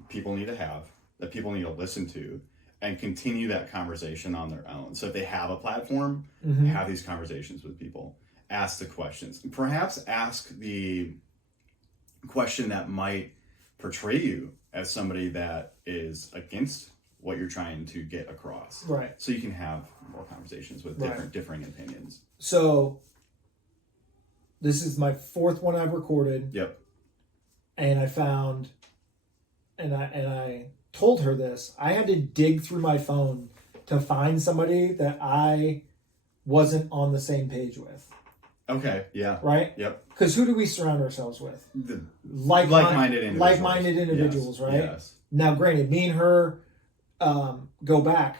people need to have, that people need to listen to, and continue that conversation on their own. So if they have a platform, have these conversations with people. Ask the questions. Perhaps ask the question that might portray you as somebody that is against what you're trying to get across. Right. So you can have more conversations with differing opinions. So this is my 4th one I've recorded. Yep. And I found, and I told her this, I had to dig through my phone to find somebody that I wasn't on the same page with. Okay, yeah. Right? Yep. Because who do we surround ourselves with? The like-minded individuals. Like-minded individuals, right? Yes. Now, granted, me and her go back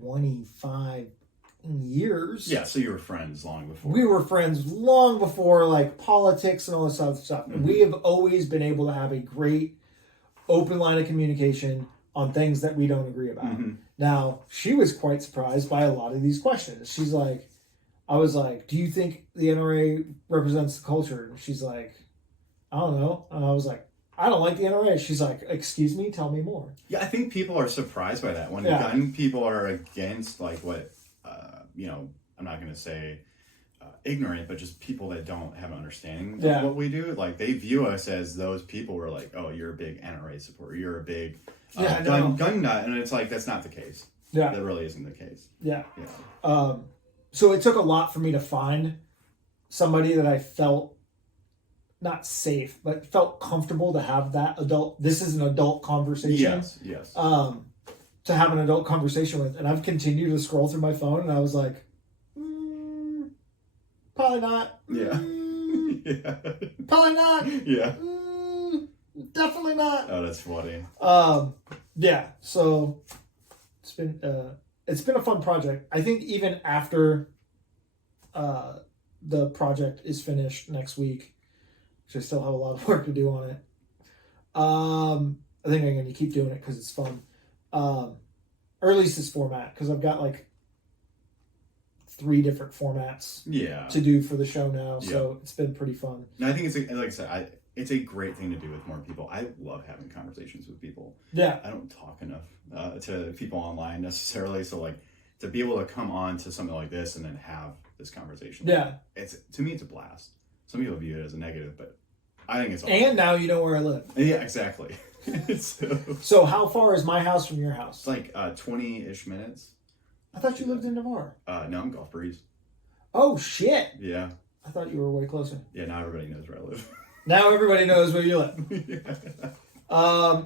25 years. Yeah, so you were friends long before. We were friends long before, like, politics and all this other stuff. And we have always been able to have a great open line of communication on things that we don't agree about. Now, she was quite surprised by a lot of these questions. She's like, I was like, do you think the NRA represents the culture? And she's like, I don't know. And I was like, I don't like the NRA. She's like, excuse me, tell me more. Yeah, I think people are surprised by that. When gun people are against, like, what, I'm not going to say ignorant, but just people that don't have an understanding of what we do. Like, they view us as those people who are like, oh, you're a big NRA supporter. You're a big gun nut. And it's like, that's not the case. Yeah. That really isn't the case. Yeah. So it took a lot for me to find somebody that I felt not safe, but felt comfortable to have that adult. This is an adult conversation. Yes. To have an adult conversation with, and I've continued to scroll through my phone, and I was like, probably not. Yeah. Yeah. Probably not. Yeah. Definitely not. Oh, that's funny. Yeah. So it's been a fun project. I think even after the project is finished next week, which I still have a lot of work to do on it. I think I'm going to keep doing it because it's fun. Or at least this format, because I've got like 3 different formats to do for the show now. So it's been pretty fun. No, I think it's like I said, it's a great thing to do with more people. I love having conversations with people. Yeah. I don't talk enough to people online necessarily. So like to be able to come on to something like this and then have this conversation. Yeah. To me, it's a blast. Some people view it as a negative, but I think it's awesome. And now you know where I live. Yeah, exactly. So how far is my house from your house? It's like 20-ish minutes. I thought you lived in Navarre. No, I'm Gulf Breeze. Oh, shit. Yeah. I thought you were way closer. Yeah, now everybody knows where I live. Now everybody knows where you live. Yeah.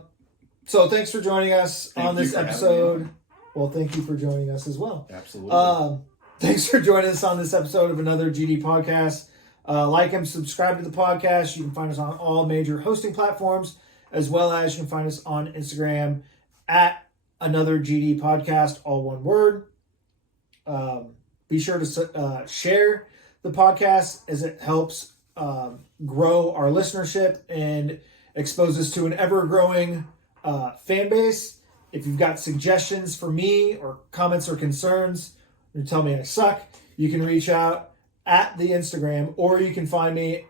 So thanks for joining us on this episode. Well, thank you for joining us as well. Absolutely. Thanks for joining us on this episode of another GD podcast. Like and subscribe to the podcast. You can find us on all major hosting platforms, as well as you can find us on Instagram at another GD podcast, all one word. Be sure to share the podcast as it helps grow our listenership and expose us to an ever-growing fan base. If you've got suggestions for me or comments or concerns, or tell me I suck, you can reach out at the Instagram, or you can find me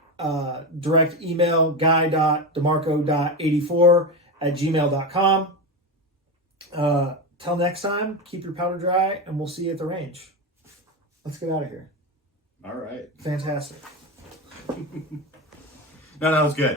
direct email guy.demarco.84@gmail.com. Till next time, keep your powder dry, and we'll see you at the range. Let's get out of here. All right. Fantastic. No, that was good.